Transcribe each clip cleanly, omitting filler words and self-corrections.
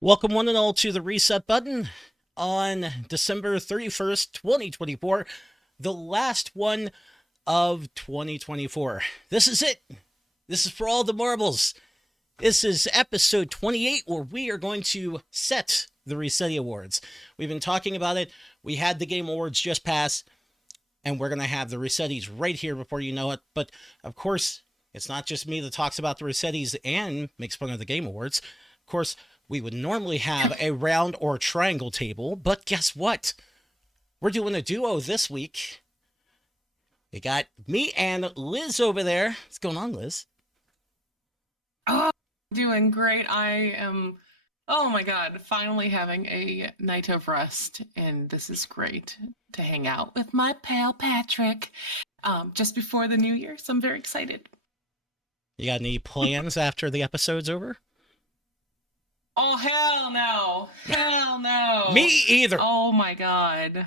Welcome one and all to the Reset button on December 31st, 2024, the last one of 2024. This is it. This is for all the marbles. This is episode 28, where we are going to set the Resetti Awards. We've been talking about it. We had the Game Awards just pass, and we're going to have the Resettis right here before you know it. But, of course, it's not just me that talks about the Resettis and makes fun of the Game Awards. Of course, we would normally have a round or triangle table, but guess what? We're doing a duo this week. We got me and Liz over there. What's going on, Liz? Oh, doing great. I am, oh my God, finally having a night of rest, and this is great to hang out with my pal Patrick just before the new year, so I'm very excited. You got any plans after the episode's over? Oh, hell no. Hell no. Me either. Oh my God.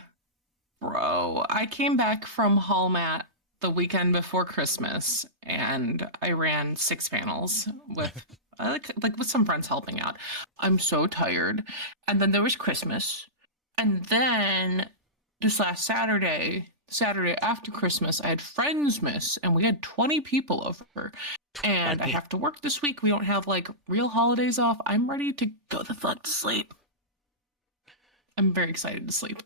Bro, I came back from Hallmat the weekend before Christmas, and I ran 6 panels with with some friends helping out. I'm so tired. And then there was Christmas. And then this last Saturday after Christmas, I had Friendsmas, and we had 20 people over. And I have to work this week. We don't have real holidays off. I'm ready to go the fuck to sleep. I'm very excited to sleep.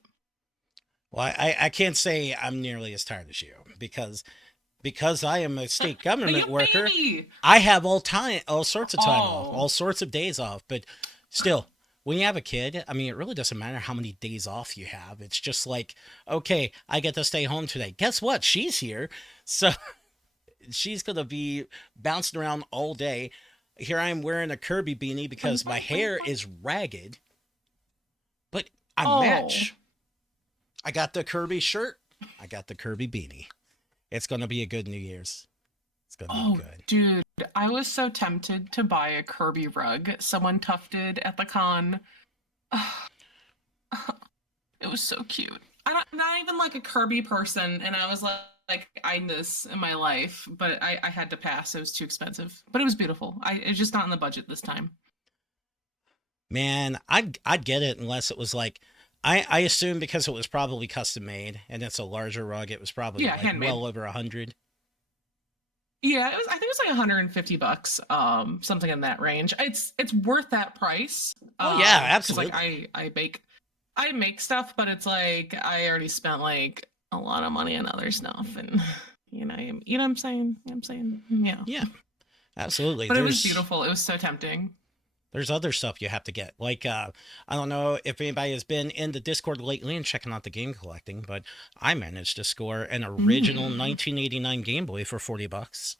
Well, I can't say I'm nearly as tired as you because I am a state government worker. I have all sorts of time off, all sorts of days off. But still, when you have a kid, I mean, it really doesn't matter how many days off you have. It's just like, okay, I get to stay home today. Guess what? She's here. So she's going to be bouncing around all day. Here I am wearing a Kirby beanie because my hair is ragged. But I match. I got the Kirby shirt. I got the Kirby beanie. It's going to be a good New Year's. It's going to be good. Dude, I was so tempted to buy a Kirby rug someone tufted at the con. It was so cute. I'm not even a Kirby person, and I was I need this in my life, but I had to pass. It was too expensive, but it was beautiful. It's just not in the budget this time. Man, I'd get it unless it was I assume because it was probably custom made and it's a larger rug, it was probably well over 100. Yeah, I think it was $150, something in that range. It's worth that price. Oh yeah, absolutely. I make stuff, but it's I already spent a lot of money on other stuff, and you know what I'm saying? Yeah, absolutely. But it was beautiful. It was so tempting. There's other stuff you have to get. I don't know if anybody has been in the Discord lately and checking out the game collecting, but I managed to score an original 1989 Game Boy for $40.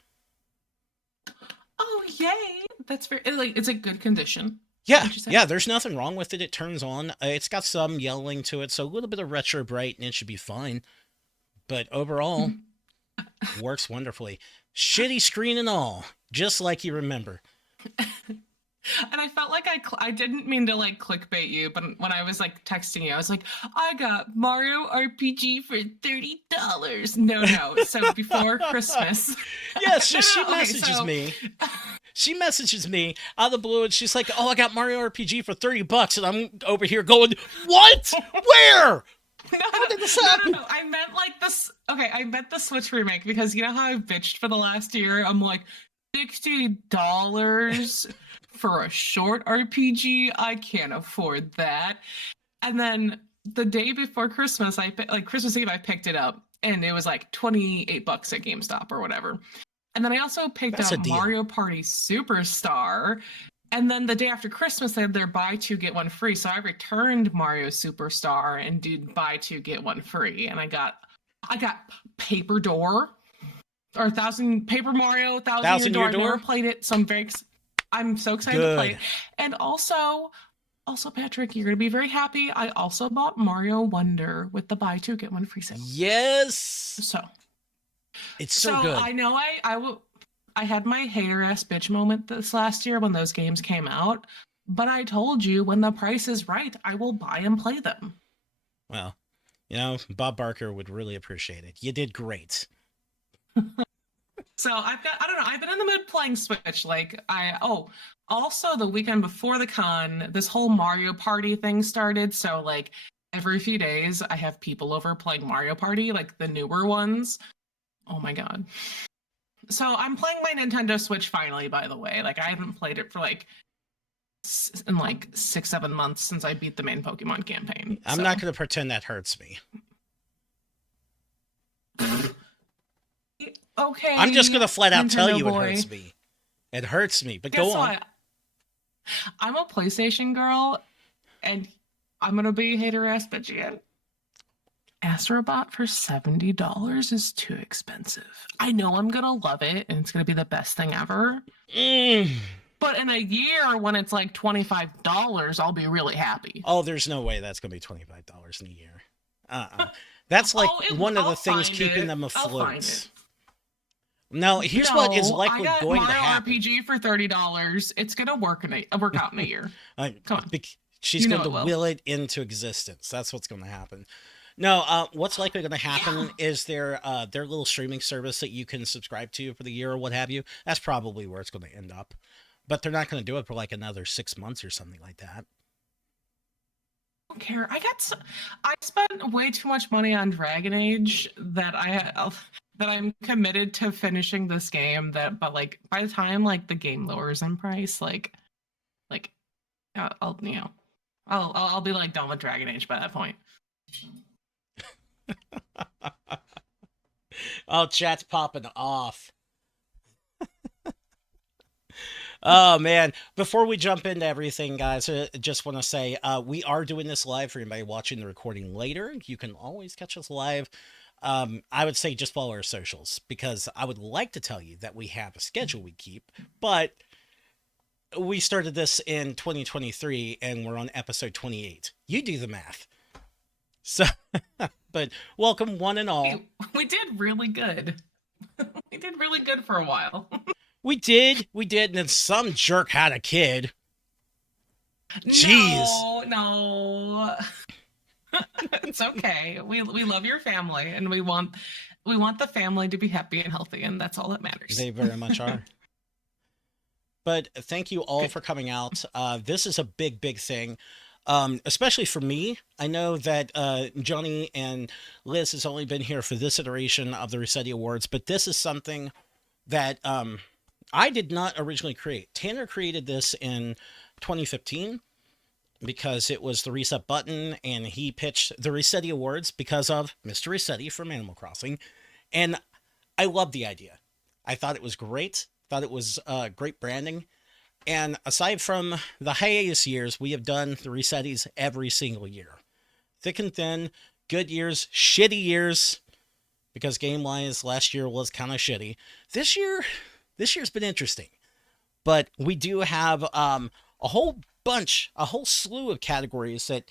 Oh yay! That's very it's a good condition. Yeah, there's nothing wrong with it. It turns on. It's got some yelling to it, so a little bit of retro bright, and it should be fine. But overall, works wonderfully. Shitty screen and all, just like you remember. And I felt I didn't mean to clickbait you, but when I was texting you, I was I got Mario RPG for $30. No. So before Christmas. Yeah, so she messages me. She messages me out of the blue, and she's like, "Oh, I got Mario RPG for $30," and I'm over here going, "What? Where? How did this happen?" No. I meant this. Okay, I meant the Switch remake, because you know how I've bitched for the last year. I'm $60 for a short RPG. I can't afford that. And then the day before Christmas, Christmas Eve, I picked it up, and it was $28 at GameStop or whatever. And then I also picked up Mario Party Superstar. And then the day after Christmas, they had their buy two, get one free. So I returned Mario Superstar and did buy two, get one free. And I got Paper Door, or Paper Mario, Thousand Year Door. I've never played it, so I'm so excited to play it. And also, Patrick, you're going to be very happy. I also bought Mario Wonder with the buy two, get one free sale. Yes. So it's so good. I know I had my hater ass bitch moment this last year when those games came out, but I told you when the price is right, I will buy and play them. Well, Bob Barker would really appreciate it. You did great. So I don't know, I've been in the mood playing Switch. Also the weekend before the con, this whole Mario Party thing started. So like every few days I have people over playing Mario Party, like the newer ones. Oh my God. So I'm playing my Nintendo Switch finally, by the way. Like I haven't played it for in like 6, 7 months since I beat the main Pokemon campaign. I'm not going to pretend that hurts me. Okay. I'm just going to flat out tell Nintendo you boy. it hurts me. It hurts me, but Guess go on. what? I'm a PlayStation girl, and I'm gonna be hater ass bitch again. Astrobot for $70 is too expensive. I know I'm gonna love it, and it's gonna be the best thing ever. But in a year, when it's like $25, I'll be really happy. Oh, there's no way that's going to be $25 in a year. That's like one of the things keeping them afloat. No, here's what is likely going to happen. RPG for $30. It's gonna work out in a year. Come on, she's going to will it into existence. That's what's going to happen. No, what's likely going to happen is their little streaming service that you can subscribe to for the year or what have you. That's probably where it's going to end up. But they're not going to do it for like another 6 months or something like that. I don't care. I spent way too much money on Dragon Age that I'm committed to finishing this game. But like by the time like the game lowers in price, I'll be like done with Dragon Age by that point. Oh, chat's popping off. Oh man, before we jump into everything, guys, I just want to say we are doing this live for anybody watching the recording later. You can always catch us live. I would say just follow our socials, because I would like to tell you that we have a schedule we keep, but we started this in 2023 and we're on episode 28. You do the math. So, but welcome one and all. We did really good. We did really good for a while. We did, and then some jerk had a kid. Jeez. No. It's okay. We love your family, and we want the family to be happy and healthy, and that's all that matters. They very much are. But thank you all for coming out. This is a big thing, especially for me. I know that Johnny and Liz has only been here for this iteration of the Resetti Awards, but this is something that I did not originally create. Tanner created this in 2015 because it was the reset button, and he pitched the Resetti Awards because of Mr. Resetti from Animal Crossing, and I loved the idea. I thought it was great. Thought it was great branding. And aside from the hiatus years, we have done the Resettis every single year. Thick and thin, good years, shitty years, because game-wise, last year was kind of shitty. This year's been interesting. But we do have a whole slew of categories that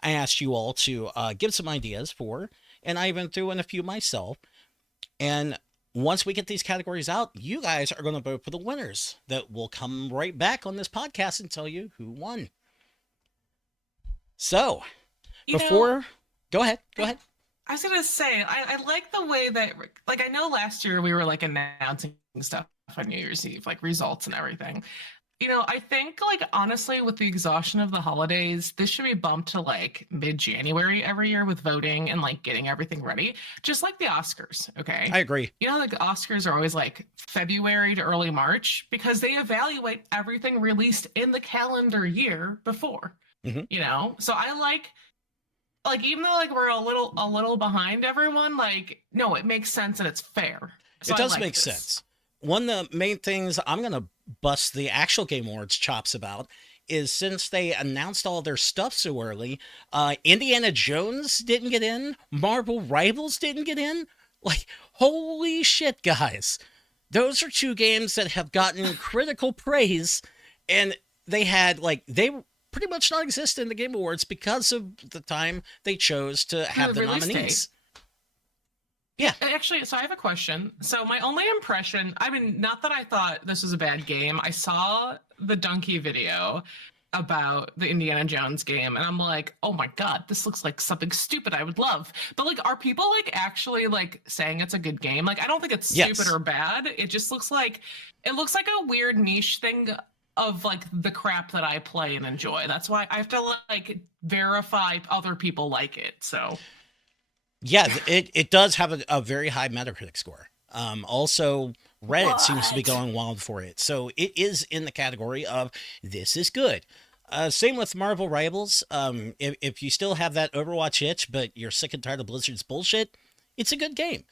I asked you all to give some ideas for, and I even threw in a few myself. And once we get these categories out, you guys are going to vote for the winners that will come right back on this podcast and tell you who won. So, go ahead. I was going to say, I like the way that, like, I know last year we were like announcing stuff on New Year's Eve, like results and everything. I think, like, honestly, with the exhaustion of the holidays, this should be bumped to like mid-January every year with voting and like getting everything ready, just like the Oscars. Okay. I agree. Like the Oscars are always like February to early March because they evaluate everything released in the calendar year before. Mm-hmm. So I like even though like we're a little behind everyone, like, no, it makes sense and it's fair. So it does make sense. One of the main things I'm going to bust the actual Game Awards chops about is, since they announced all their stuff so early, Indiana Jones didn't get in, Marvel Rivals didn't get in. Like, holy shit, guys. Those are two games that have gotten critical praise, and they pretty much not exist in the Game Awards because of the time they chose to have the nominees. Yeah. Actually, so I have a question. So my only impression, I mean, not that I thought this was a bad game. I saw the Donkey video about the Indiana Jones game, and I'm like, oh my God, this looks like something stupid I would love. But like, are people like actually like saying it's a good game? Like, I don't think it's stupid Yes. or bad. It just looks like a weird niche thing of like the crap that I play and enjoy. That's why I have to like verify other people like it. So Yeah, it does have a very high Metacritic score. Also, Reddit seems to be what? going wild for it. So it is in the category of this is good. Same with Marvel Rivals. If you still have that Overwatch itch, but you're sick and tired of Blizzard's bullshit, it's a good game.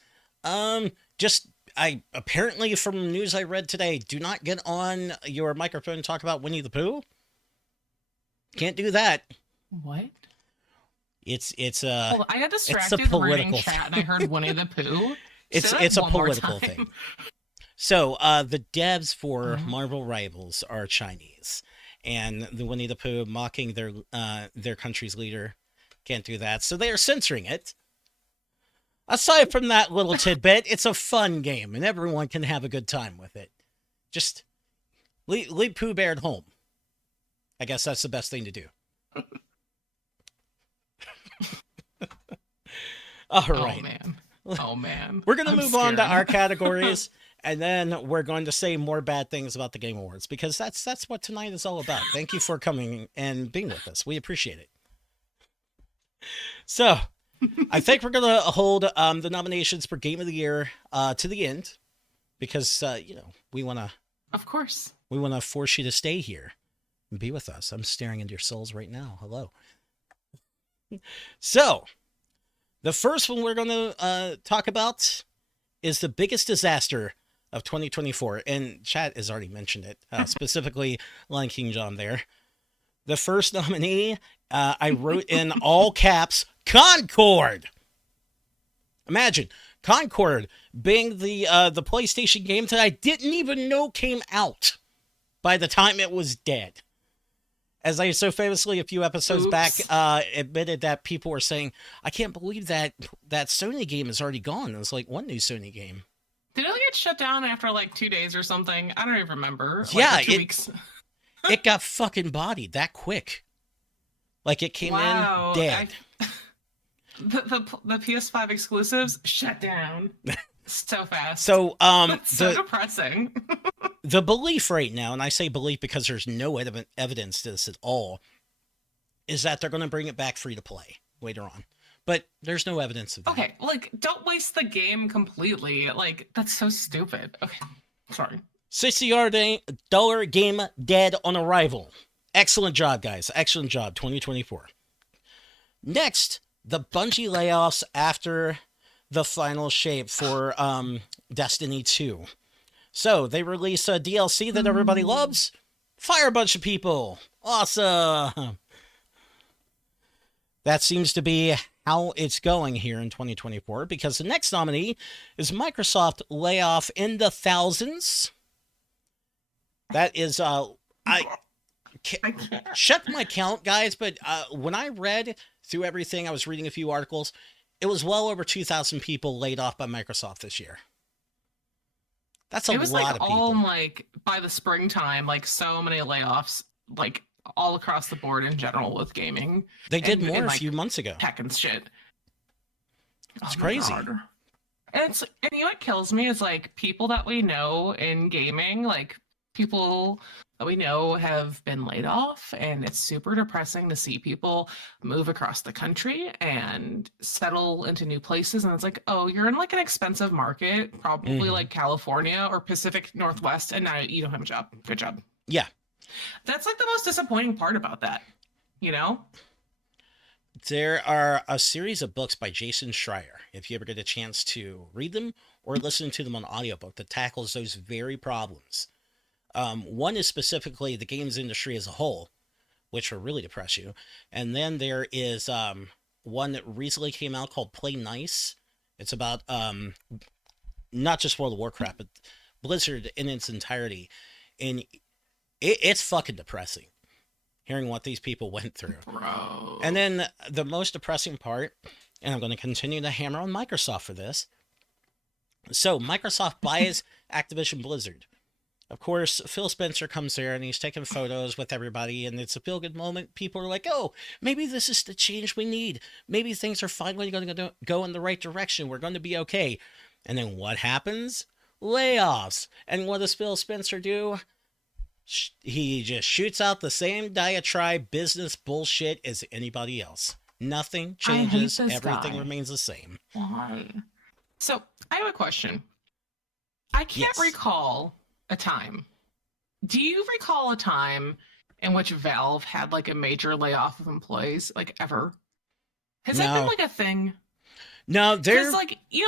Just I apparently from news I read today, do not get on your microphone and talk about Winnie the Pooh. Can't do that. What? It's Well, I got it's a distracted reading political chat and I heard Winnie the Pooh. it's Say that it's a one more political time. thing. So the devs for Mhm. Marvel Rivals are Chinese, and the Winnie the Pooh mocking their country's leader can't do that, so they are censoring it. Aside from that little tidbit, it's a fun game, and everyone can have a good time with it. Just leave Pooh Bear at home. I guess that's the best thing to do. All right. Oh man. Oh man. We're going to I'm move on to scared. our categories, and then we're going to say more bad things about the Game Awards, because that's what tonight is all about. Thank you for coming and being with us. We appreciate it. So, I think we're going to hold the nominations for Game of the Year to the end, because we want Of course. to force you to stay here and be with us. I'm staring into your souls right now. Hello. So, the first one we're going to talk about is the biggest disaster of 2024. And chat has already mentioned it, specifically Lion King John there. The first nominee, I wrote in all caps, Concord. Imagine, Concord being the PlayStation game that I didn't even know came out by the time it was dead. As I so famously a few episodes back admitted that people were saying, I can't believe that Sony game is already gone. It was like, one new Sony game. Did it get shut down after like 2 days or something? I don't even remember. Yeah, like 2 weeks. It got fucking bodied that quick. Like it came in dead. The PS5 exclusives shut down so fast. So That's so depressing. The belief right now, and I say belief because there's no evidence to this at all, is that they're going to bring it back free to play later on. But there's no evidence of that. Okay, like don't waste the game completely. Like that's so stupid. Okay, sorry. $60 game dead on arrival. Excellent job, guys. Excellent job, 2024. Next, the Bungie layoffs after the final shape for Destiny 2. So, they release a DLC that everybody loves. Fire a bunch of people. Awesome. That seems to be how it's going here in 2024, because the next nominee is Microsoft layoff in the thousands. That is, I check my count, guys, but when I read through everything, I was reading a few articles, it was well over 2,000 people laid off by Microsoft this year. That's a lot of people. It was all like by the springtime, like so many layoffs, like all across the board in general with gaming. They did more a few months ago. Tech and shit. It's crazy. And you know what kills me is like people that we know in gaming, like people that we know have been laid off, and it's super depressing to see people move across the country and settle into new places, and it's like, oh, you're in like an expensive market, probably like California or Pacific Northwest, and now you don't have a job. Good job. Yeah. That's like the most disappointing part about that, you know? There are a series of books by Jason Schreier, if you ever get a chance to read them or listen to them on audiobook, that tackles those very problems. One is specifically the games industry as a whole, which will really depress you. And then there is one that recently came out called Play Nice. It's about not just World of Warcraft, but Blizzard in its entirety. And it's fucking depressing hearing what these people went through. Bro. And then the most depressing part, and I'm going to continue to hammer on Microsoft for this, So Microsoft buys Activision Blizzard. Of course, Phil Spencer comes there and he's taking photos with everybody, and it's a feel good moment. People are like, oh, maybe this is the change we need. Maybe things are finally going to go in the right direction. We're going to be okay. And then what happens? Layoffs. And what does Phil Spencer do? He just shoots out the same diatribe business bullshit as anybody else. Nothing I hate changes, this everything guy. remains the same. Why? So I have a question. I can't Yes. recall a time. Do you recall a time in which Valve had like a major layoff of employees, like ever? Has that been No. like a thing? No, Because they're. like you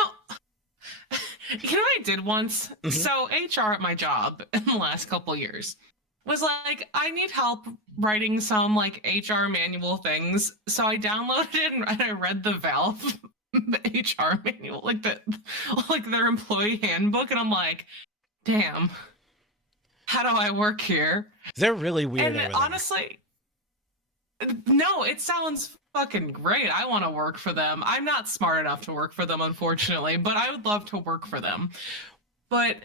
know what I did once? Mhm. So HR at my job in the last couple years was like, I need help writing some like HR manual things. So I downloaded it and I read the Valve HR manual, like their employee handbook, and I'm like, damn, how do I work here? They're really weird And over there. honestly, no, it sounds fucking great. I want to work for them. I'm not smart enough to work for them, unfortunately, but I would love to work for them. But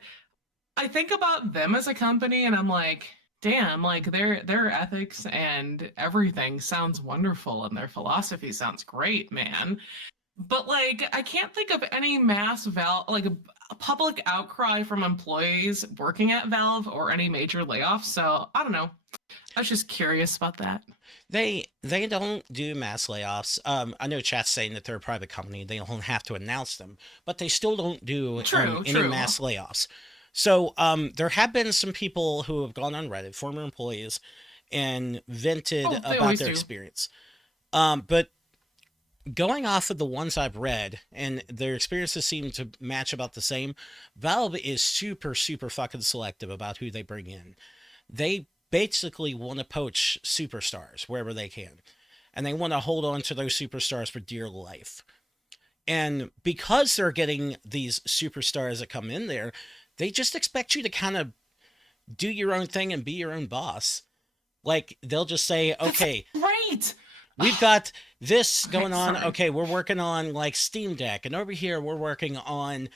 I think about them as a company and I'm like, damn, like their ethics and everything sounds wonderful and their philosophy sounds great, man. But like I can't think of any mass like a public outcry from employees working at Valve or any major layoffs. So I don't know. I was just curious about that. They don't do mass layoffs. I know chat's saying that they're a private company. They don't have to announce them, but they still don't do True, any true. mass layoffs. So there have been some people who have gone on Reddit, former employees, and vented Oh, they about always their do. experience. But going off of the ones I've read, and their experiences seem to match about the same, Valve is super, super fucking selective about who they bring in. They basically want to poach superstars wherever they can. And they want to hold on to those superstars for dear life. And because they're getting these superstars that come in there, they just expect you to kind of do your own thing and be your own boss. Like, they'll just say, That's okay, great. we've got this Okay, going on. sorry. Okay, we're working on like Steam Deck, and over here we're working on,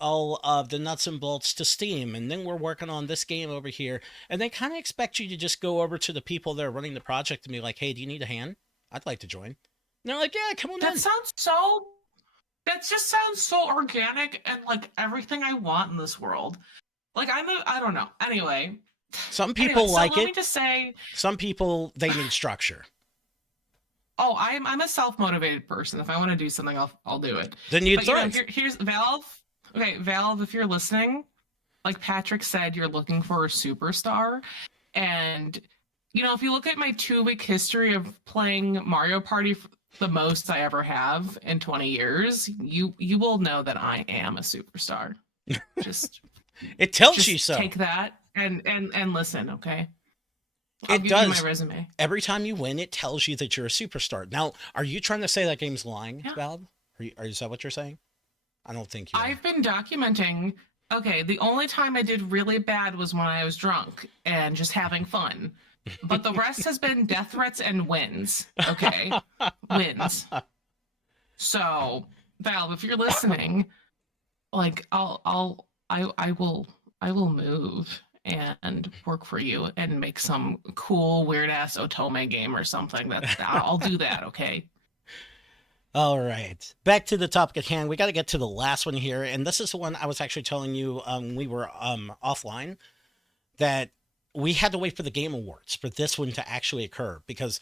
all of the nuts and bolts to Steam, and then we're working on this game over here. And they kind of expect you to just go over to the people that are running the project and be like, hey, do you need a hand? I'd like to join. And they're like, yeah, come on That in. sounds so that just sounds so organic and like everything I want in this world. Like I don't know. Some Anyway, people so like let me it. just say, Some people, they need structure. oh, I'm a self-motivated person. If I want to do something, I'll do it. Then you'd But you know, thrive. here's Valve. Okay, Valve, if you're listening, like Patrick said, you're looking for a superstar. And you know, if you look at my 2 week history of playing Mario Party the most I ever have in 20 years, you will know that I am a superstar. Just It tells you just so. take that and listen, okay? I'll It give you my does. resume. Every time you win, it tells you that you're a superstar. Now, are you trying to say that game's lying, Yeah. Valve? Is that what you're saying? I don't think you are. I've been documenting. Okay, the only time I did really bad was when I was drunk and just having fun. But the rest has been death threats and wins. Okay? Wins. So, Valve, if you're listening, like I will move and work for you and make some cool weird ass Otome game or something. I'll do that, okay? All right. Back to the topic at hand. We got to get to the last one here. And this is the one I was actually telling you we were offline that we had to wait for the Game Awards for this one to actually occur because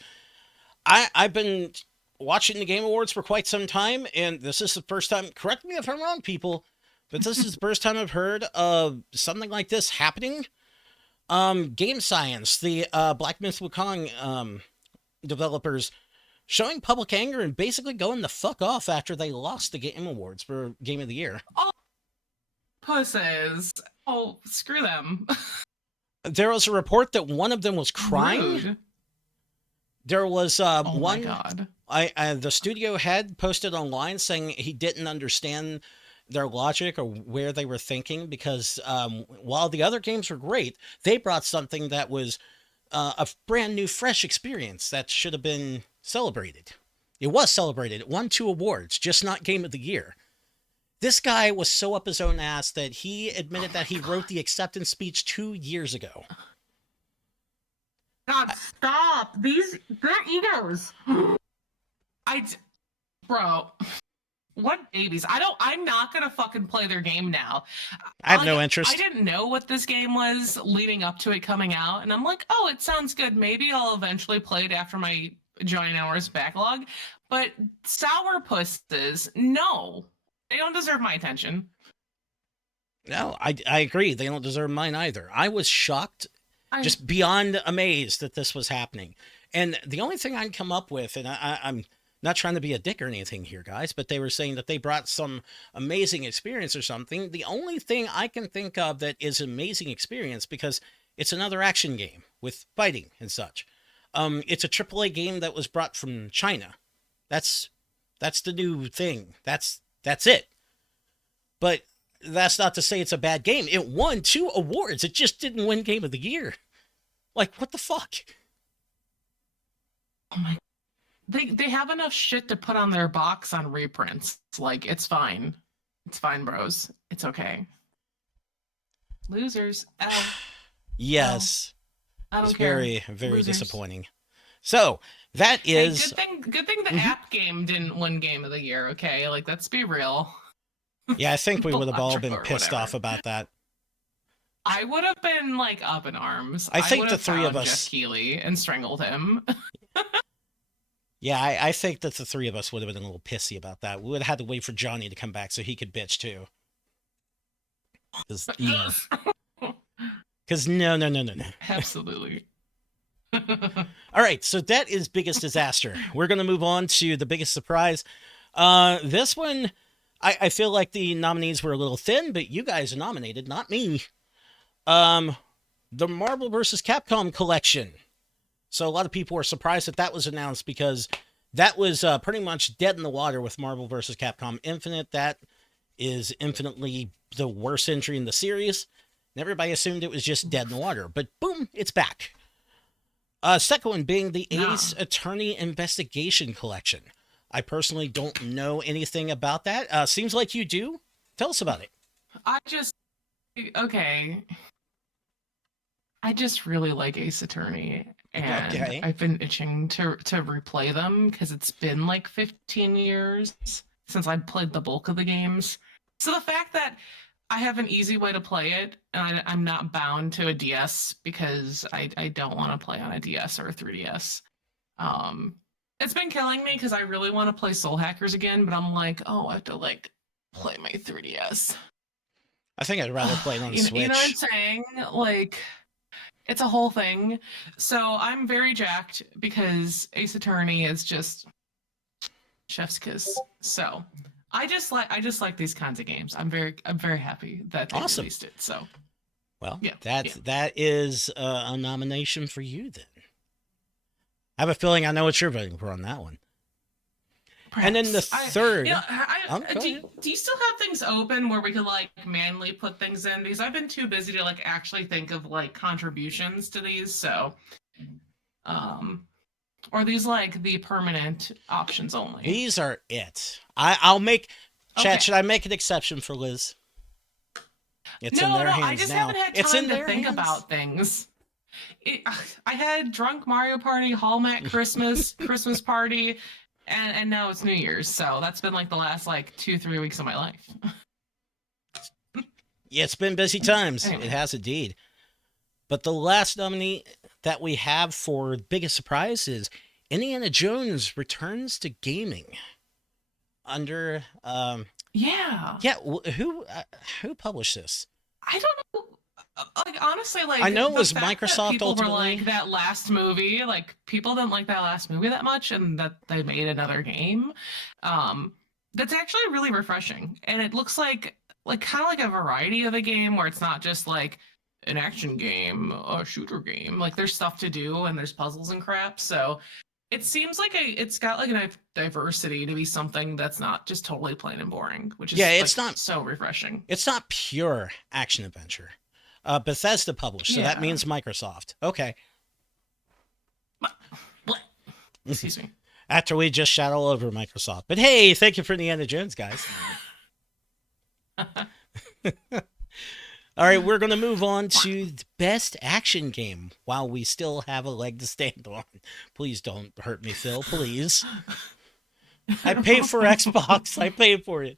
I've been watching the Game Awards for quite some time. And this is the first time, correct me if I'm wrong, people, but this is the first time I've heard of something like this happening. Game Science, the Black Myth Wukong developers, showing public anger and basically going the fuck off after they lost the Game Awards for Game of the Year. Oh, pusses. Oh, screw them. There was a report that one of them was crying. Rude. There was Oh my one. god. The studio head posted online saying he didn't understand their logic or where they were thinking because while the other games were great, they brought something that was a brand new, fresh experience that should have been celebrated. It was celebrated. It won 2 awards, just not Game of the Year. This guy was so up his own ass that he admitted Oh that my he wrote god. the acceptance speech 2 years ago. God, I, stop. They're egos. I, bro, what babies? I'm not gonna fucking play their game now. I have Like, no I interest. didn't know what this game was leading up to it coming out, and I'm like, oh, it sounds good. Maybe I'll eventually play it after my giant hours backlog. But sourpusses, no, they don't deserve my attention. No, I agree. They don't deserve mine either. I was shocked, I just beyond amazed that this was happening. And the only thing I can come up with, and I'm not trying to be a dick or anything here, guys, but they were saying that they brought some amazing experience or something. The only thing I can think of that is amazing experience, because it's another action game with fighting and such. It's a AAA game that was brought from China. That's that's the new thing. That's it. But that's not to say it's a bad game. It won 2 awards. It just didn't win Game of the Year. Like, what the fuck? oh my, they have enough shit to put on their box on reprints. Like, it's fine, bros. It's okay. Losers. L. L. Yes, I it's don't care. very, very Losers. disappointing. So that Hey, is. good thing the Mhm. app game didn't win Game of the Year, okay? Like, let's be real. Yeah, I think we would have all Electro been or pissed off whatever. about that. I would have been like up in arms. I I think would the have three of found Jeff us. Keighley and strangled him. Yeah, I think that the three of us would have been a little pissy about that. We would have had to wait for Johnny to come back so he could bitch too. Because no. Because no, no, no, no, no. Absolutely. All right, so that is biggest disaster. We're gonna move on to the biggest surprise. This one, I feel like the nominees were a little thin, but you guys are nominated, not me. Um, the Marvel vs. Capcom collection. So a lot of people were surprised that that was announced, because that was pretty much dead in the water with Marvel vs. Capcom Infinite. That is infinitely the worst entry in the series. And everybody assumed it was just dead in the water, but boom, it's back. Second one being the Yeah. Ace Attorney Investigation Collection. I personally don't know anything about that. Seems like you do. Tell us about it. I just okay. I just really like Ace Attorney, and Okay. I've been itching to replay them because it's been like 15 years since I played the bulk of the games. So the fact that I have an easy way to play it, and I'm not bound to a DS because I don't want to play on a DS or a 3DS. Um, it's been killing me because I really want to play Soul Hackers again, but I'm like, oh, I have to like play my 3DS. I think I'd rather play it on the You know what I'm Switch. saying? Like, it's a whole thing. So I'm very jacked because Ace Attorney is just chef's kiss. So I just like these kinds of games. I'm very happy that they Awesome. released it. So Well, yeah, yeah. that is a nomination for you then. I have a feeling I know what you're voting for on that one. And then the Perhaps third. Go ahead. do you still have things open where we could like manually put things in? Because I've been too busy to like actually think of like contributions to these. So um or are these like the permanent options only? These are it. I'll make. Chad, Okay. should I make an exception for Liz? It's in No, their no, I hands just now. haven't had It's in time to their think hands. about things. It, I had drunk Mario Party, Hallmark Christmas, Christmas party, and now it's New Year's. So that's been like the last like 2 3 weeks of my life. Yeah, it's been busy times. It Anyway, has indeed. But the last nominee that we have for biggest surprise is Indiana Jones returns to gaming under yeah, yeah, who published this? I don't know. Like honestly, I know like it the was fact that Microsoft people were ultimately. like that last movie, like people didn't like that last movie that much, and that they made another game. Um, that's actually really refreshing, and it looks like kind of like a variety of a game where it's not just like an action game, a shooter game. Like there's stuff to do and there's puzzles and crap. So it seems like it's got like a diversity to be something that's not just totally plain and boring, which Yeah, is it's like not so refreshing. pure action adventure. Bethesda published, so that Yeah. means Microsoft. Okay. What? Excuse me. After we just shot all over Microsoft. But hey, thank you for Indiana Jones, guys. All right, we're going to move on to the best action game while we still have a leg to stand on. Please don't hurt me, Phil. Please. I pay for Xbox. I pay for it.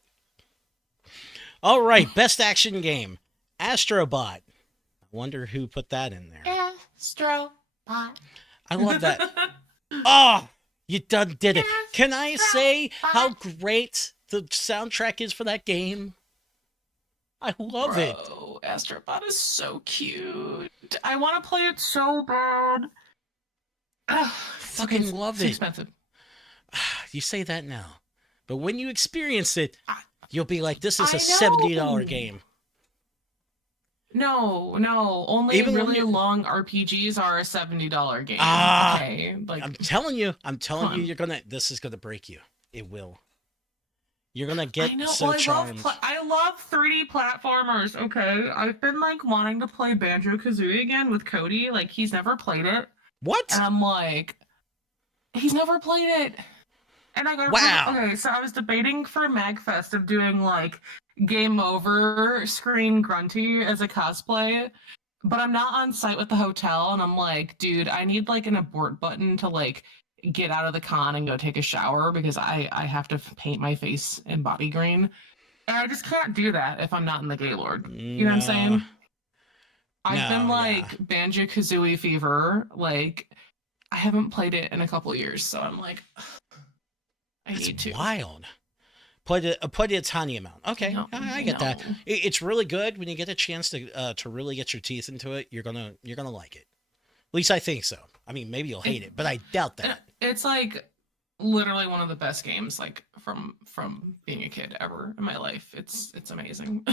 All right, best action game. Astrobot. I wonder who put that in there. Astrobot. I love that. Oh, you done did it. Can I say how great the soundtrack is for that game? I love it. Astrobot is so cute. I want to play it so bad. Fucking love it's it. Expensive. You say that now, but when you experience it, you'll be like, "This is a $70 game." No, only Even really long RPGs are a $70 game. Okay, like I'm telling you, this is gonna break you. It will. You're gonna get so charmed. I love 3D platformers. Okay, I've been like wanting to play Banjo-Kazooie again with Cody. Like he's never played it. What? And I'm like, he's never played it. And I got okay. So I was debating for MagFest of doing like Game Over Screen Grunty as a cosplay, but I'm not on site with the hotel, and I'm like, dude, I need like an abort button to like get out of the con and go take a shower because I have to paint my face in body green. And I just can't do that if I'm not in the Gaylord. You know what I'm saying? I've been like Banjo-Kazooie fever. Like I haven't played it in a couple years, so I'm like, I need to. Wild. Played a tiny amount. Okay, no, I get that. It's really good when you get a chance to really get your teeth into it. You're gonna like it. At least I think so. I mean, maybe you'll hate it, but I doubt that. It's like literally one of the best games like from being a kid ever in my life. It's amazing.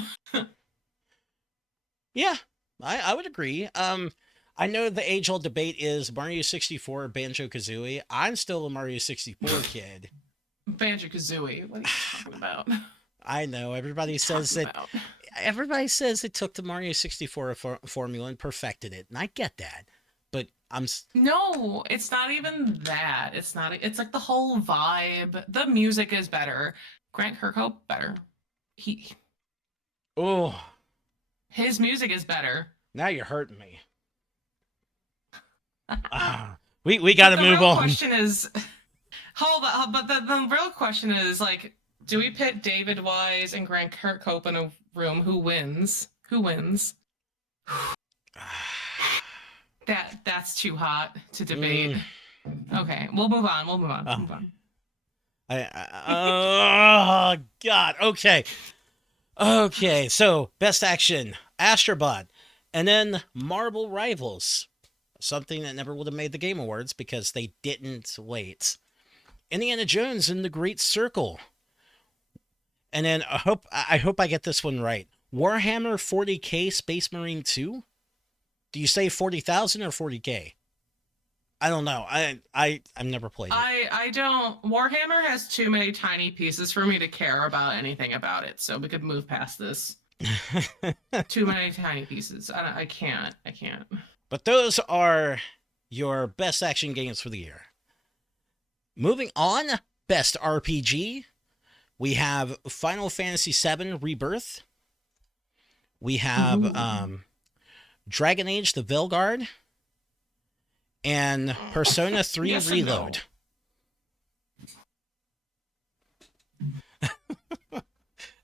Yeah, I would agree. I know the age-old debate is Mario 64 or Banjo-Kazooie. I'm still a Mario 64 kid. Banjo-Kazooie. What are you talking about? I know. Everybody says it. Everybody says it took the Mario 64 formula and perfected it, and I get that. But No, it's not even that. It's not. It's like the whole vibe. The music is better. Grant Kirkhope better. His music is better. Now you're hurting me. We got to move on. The question is, hold on, but the real question is like, do we pit David Wise and Grant Kirkhope in a room? Who wins? Who wins? That's too hot to debate. Okay, we'll move on. Move on. Oh God. Okay. So best action, Astrobot, and then Marble Rivals, something that never would have made the Game Awards because they didn't wait. Indiana Jones and the Great Circle, and then I hope I get this one right. Warhammer 40K Space Marine 2. Do you say 40,000 or 40K? I don't know. I've never played it. I don't. Warhammer has too many tiny pieces for me to care about anything about it. So we could move past this. Too many tiny pieces. I can't. But those are your best action games for the year. Moving on, best RPG. We have Final Fantasy VII Rebirth. We have Dragon Age: The Veilguard, and Persona 3 yes Reload.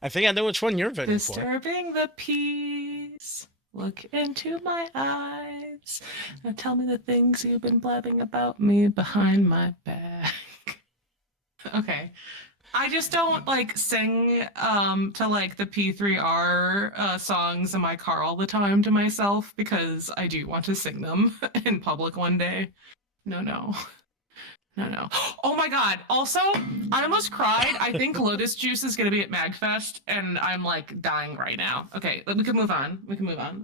I think I know which one you're voting for. Disturbing the peace. Look into my eyes. Now tell me the things you've been blabbing about me behind my back. Okay. I just don't like sing to like the P3R songs in my car all the time to myself because I do want to sing them in public one day. No. Oh my god. Also, I almost cried. I think Lotus Juice is going to be at MagFest and I'm like dying right now. Okay, we can move on.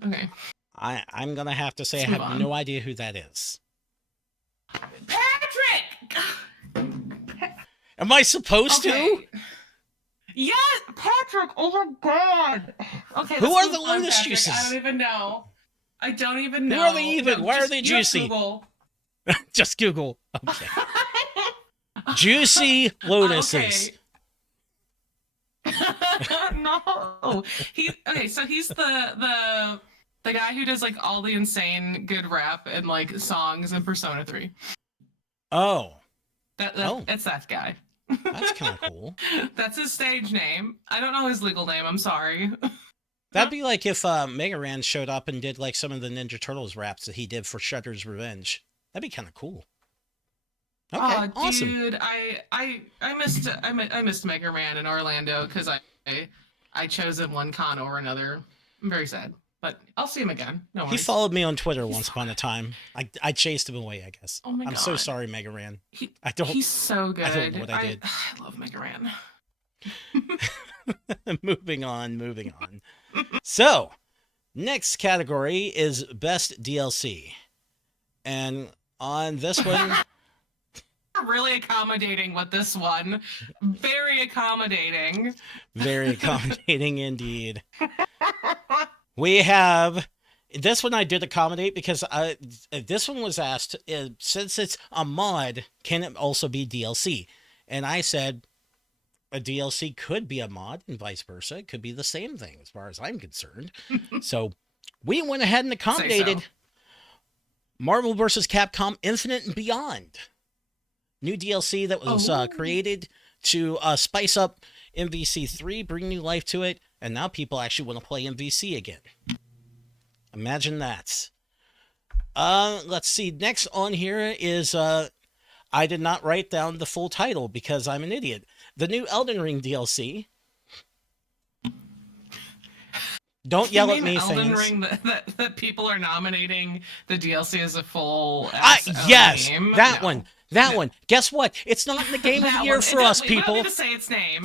Okay. I'm going to have to say I have no idea who that is. Patrick! Am I supposed to? Yes, Patrick. Oh my god. Okay. Who are the Lotus Juices? I don't even know. Who are they even? Why are they juicy? Google. Just Google. Okay. Juicy Lotuses. Okay. no. So he's the guy who does like all the insane good rap and like songs in Persona 3. Oh, That oh, it's that guy. that's kind of cool. That's his stage name. I don't know his legal name. I'm sorry. That'd be like if Mega Ran showed up and did like some of the Ninja Turtles raps that he did for Shredder's Revenge. That'd be kind of cool. Okay, Oh, awesome. dude, I missed Mega Man in Orlando because I chose him one con over another. I'm very sad, but I'll see him again. No He worries. followed me on Twitter He's once so upon a good. time. I chased him away, I guess. Oh my I'm so god, sorry, Mega Ran. he I don't he's so I don't know good. what I I did. I love Mega Man. Moving on, moving on. So, next category is Best DLC. And on this one, Really accommodating with this one. Very accommodating. very accommodating indeed. We have this one I did accommodate because this one was asked since it's a mod, can it also be DLC? And I said a DLC could be a mod and vice versa. It could be the same thing as far as I'm concerned. So we went ahead and Say so. accommodated Marvel vs. Capcom Infinite and Beyond. New DLC that was created to spice up MVC3, bring new life to it, and now people actually want to play MVC again. Imagine that. Let's see. Next on here is I did not write down the full title because I'm an idiot. The new Elden Ring DLC. Don't yell at me, Elden fans. Ring that people are nominating the DLC as a full Yes, game. that No. one. That one. Guess what? It's not in the game of the That year one. for us, We don't people. need to say its name.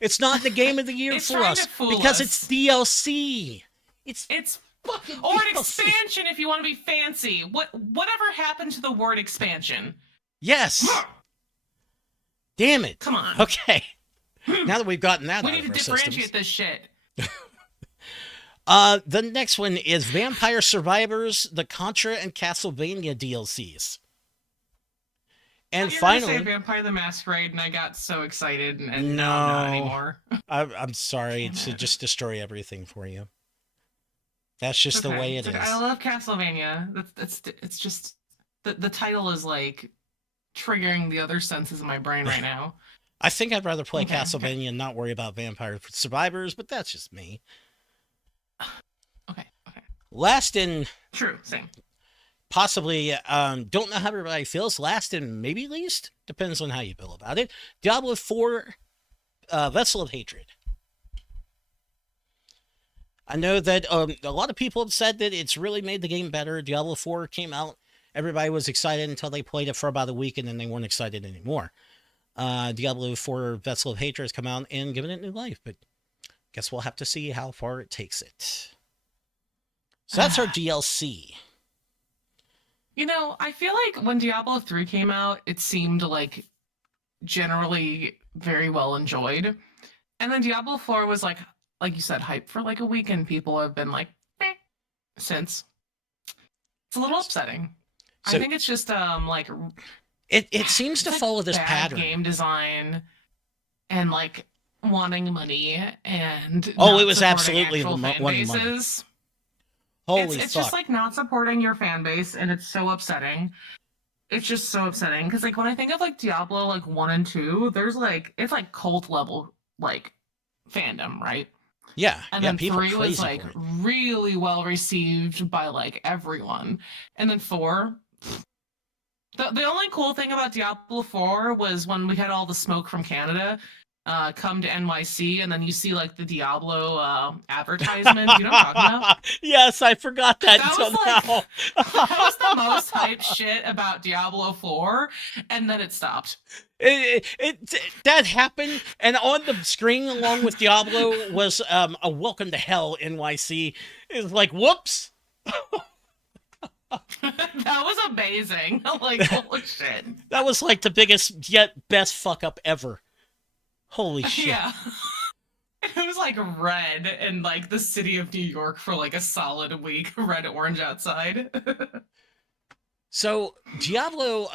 It's not in the game of the year It's for trying us to fool because us. it's DLC. It's fucking or an DLC. expansion if you want to be fancy. Whatever happened to the word expansion? Yes. Damn it. Come on. Okay. Now that we've gotten that We out need of to our differentiate systems. this shit. The next one is Vampire Survivors, the Contra and Castlevania DLCs. And You're finally, gonna say Vampire the Masquerade, and I got so excited, and no, now I'm not anymore. I'm sorry Damn to it. just destroy everything for you. That's just the Okay. way it It's is. like, I love Castlevania. It's just the title is like triggering the other senses in my brain right now. I think I'd rather play Okay, Castlevania and not worry about Vampire Survivors, but that's just me. Okay. Last in True. Same. possibly, don't know how everybody feels. Last and maybe least, depends on how you feel about it. Diablo 4, Vessel of Hatred. I know that a lot of people have said that it's really made the game better. Diablo 4 came out. Everybody was excited until they played it for about a week, and then they weren't excited anymore. Diablo 4 Vessel of Hatred has come out and given it new life, but guess we'll have to see how far it takes it. So that's our DLC. You know, I feel like when Diablo 3 came out, it seemed like generally very well enjoyed. And then Diablo 4 was like you said, hype for like a week, and people have been like, since. It's a little upsetting. So I think it's just like it seems to like follow this bad pattern. game design and like wanting money and Oh, not it was supporting absolutely actual fan wanting money. bases. Holy It's fuck. just like not supporting your fan base, and it's so upsetting. It's just so upsetting because like when I think of like Diablo like 1 and 2, there's like it's like cult level like fandom, right? Yeah, And yeah, then people 3 was crazy like for it. really well received by like everyone. And then 4, the only cool thing about Diablo 4 was when we had all the smoke from Canada come to NYC, and then you see like the Diablo advertisement. You know what I'm talking about? Yes, I forgot that, That until was like now. that was the most hyped shit about Diablo 4, and then it stopped. That happened, and on the screen along with Diablo was a Welcome to Hell NYC. It's like, whoops. That was amazing. Like holy shit. That was like the biggest yet best fuck up ever. Holy shit. Yeah. It was like red in like the city of New York for like a solid week, red orange outside. So Diablo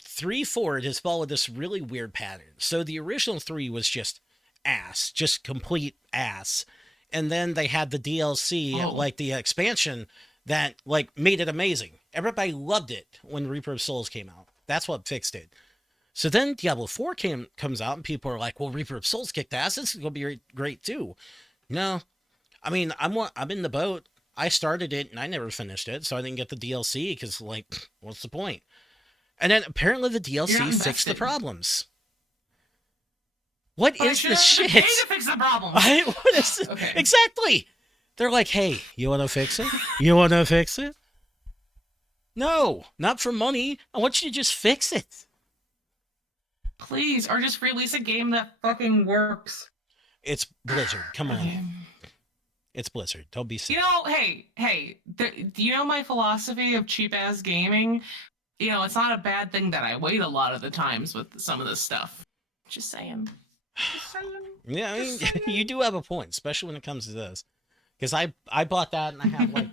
3 Forward has followed this really weird pattern. So the original 3 was just ass, just complete ass. And then they had the DLC, Oh, like the expansion, that like made it amazing. Everybody loved it when Reaper of Souls came out. That's what fixed it. So then Diablo 4 comes out, and people are like, "Well, Reaper of Souls kicked ass. This is gonna be great too." No, I mean, I'm in the boat. I started it and I never finished it, so I didn't get the DLC because, like, what's the point? And then apparently the you're DLC not fixed the invested. problems. What But I is should this have been paid shit? to fix the problems. What is this? Okay. Exactly? They're like, "Hey, you want to fix it? You want to fix it?" No, not for money. I want you to just fix it. Please, or just release a game that fucking works. It's Blizzard. Come on. Okay. It's Blizzard. Don't be silly. You know, hey, do you know my philosophy of cheap ass gaming? You know, it's not a bad thing that I wait a lot of the times with some of this stuff. Just saying. Just saying. Yeah, I mean, Just saying. you do have a point, especially when it comes to this. Because I bought that and I have like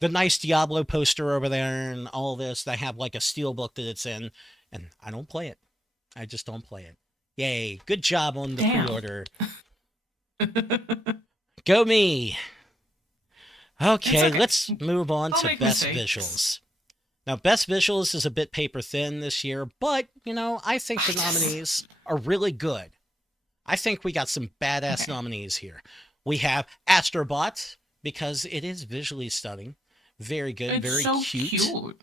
the nice Diablo poster over there and all this. I have like a steel book that it's in, and I don't play it. I just don't play it. Yay! Good job on the Damn. pre-order. Go me. Okay, okay. let's move on I'll to make best mistakes. visuals. Now, best visuals is a bit paper thin this year, but I think the nominees are really good. I think we got some badass Okay. nominees here. We have Astrobot, because it is visually stunning. Very good, It's very so cute.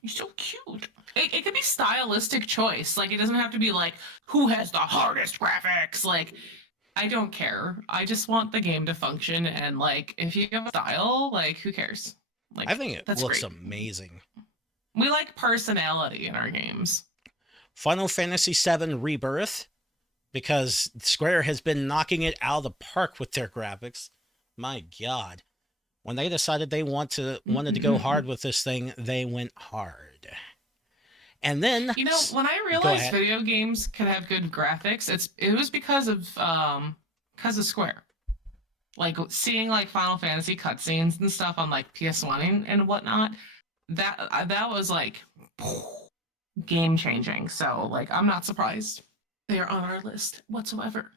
He's so cute. It could be stylistic choice. Like, it doesn't have to be like, who has the hardest graphics? Like, I don't care. I just want the game to function. And, like, if you have a style, like, who cares? Like, I think it that's looks great. amazing. We like personality in our games. Final Fantasy VII Rebirth, because Square has been knocking it out of the park with their graphics. My God. When they decided they wanted to go hard with this thing, they went hard. And then You know, when I go realized ahead. video games could have good graphics, it was because of Square. Like seeing like Final Fantasy cutscenes and stuff on like PS1 and whatnot. That was like game changing. So like I'm not surprised they are on our list whatsoever.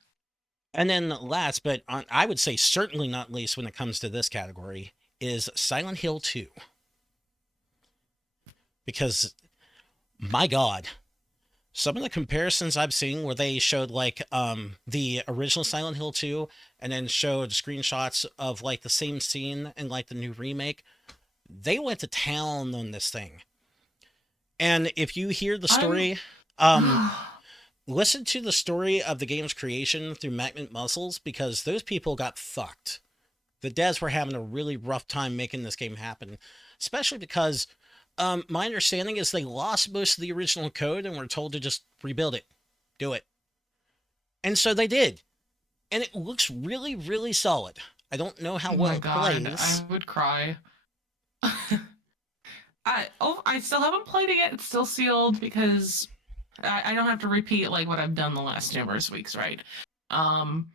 And then last, but I would say certainly not least when it comes to this category, is Silent Hill 2. Because, my God, some of the comparisons I've seen where they showed like the original Silent Hill 2 and then showed screenshots of like the same scene in like the new remake, they went to town on this thing. And if you hear the story, listen to the story of the game's creation through Magnet Muscles, because those people got fucked. The devs were having a really rough time making this game happen, especially because my understanding is they lost most of the original code and were told to just rebuild it, do it. And so they did. And it looks really, really solid. I don't know how Oh well my it god, plays. I would cry. I still haven't played it yet. It's still sealed because I don't have to repeat like what I've done the last numerous weeks, right? Um,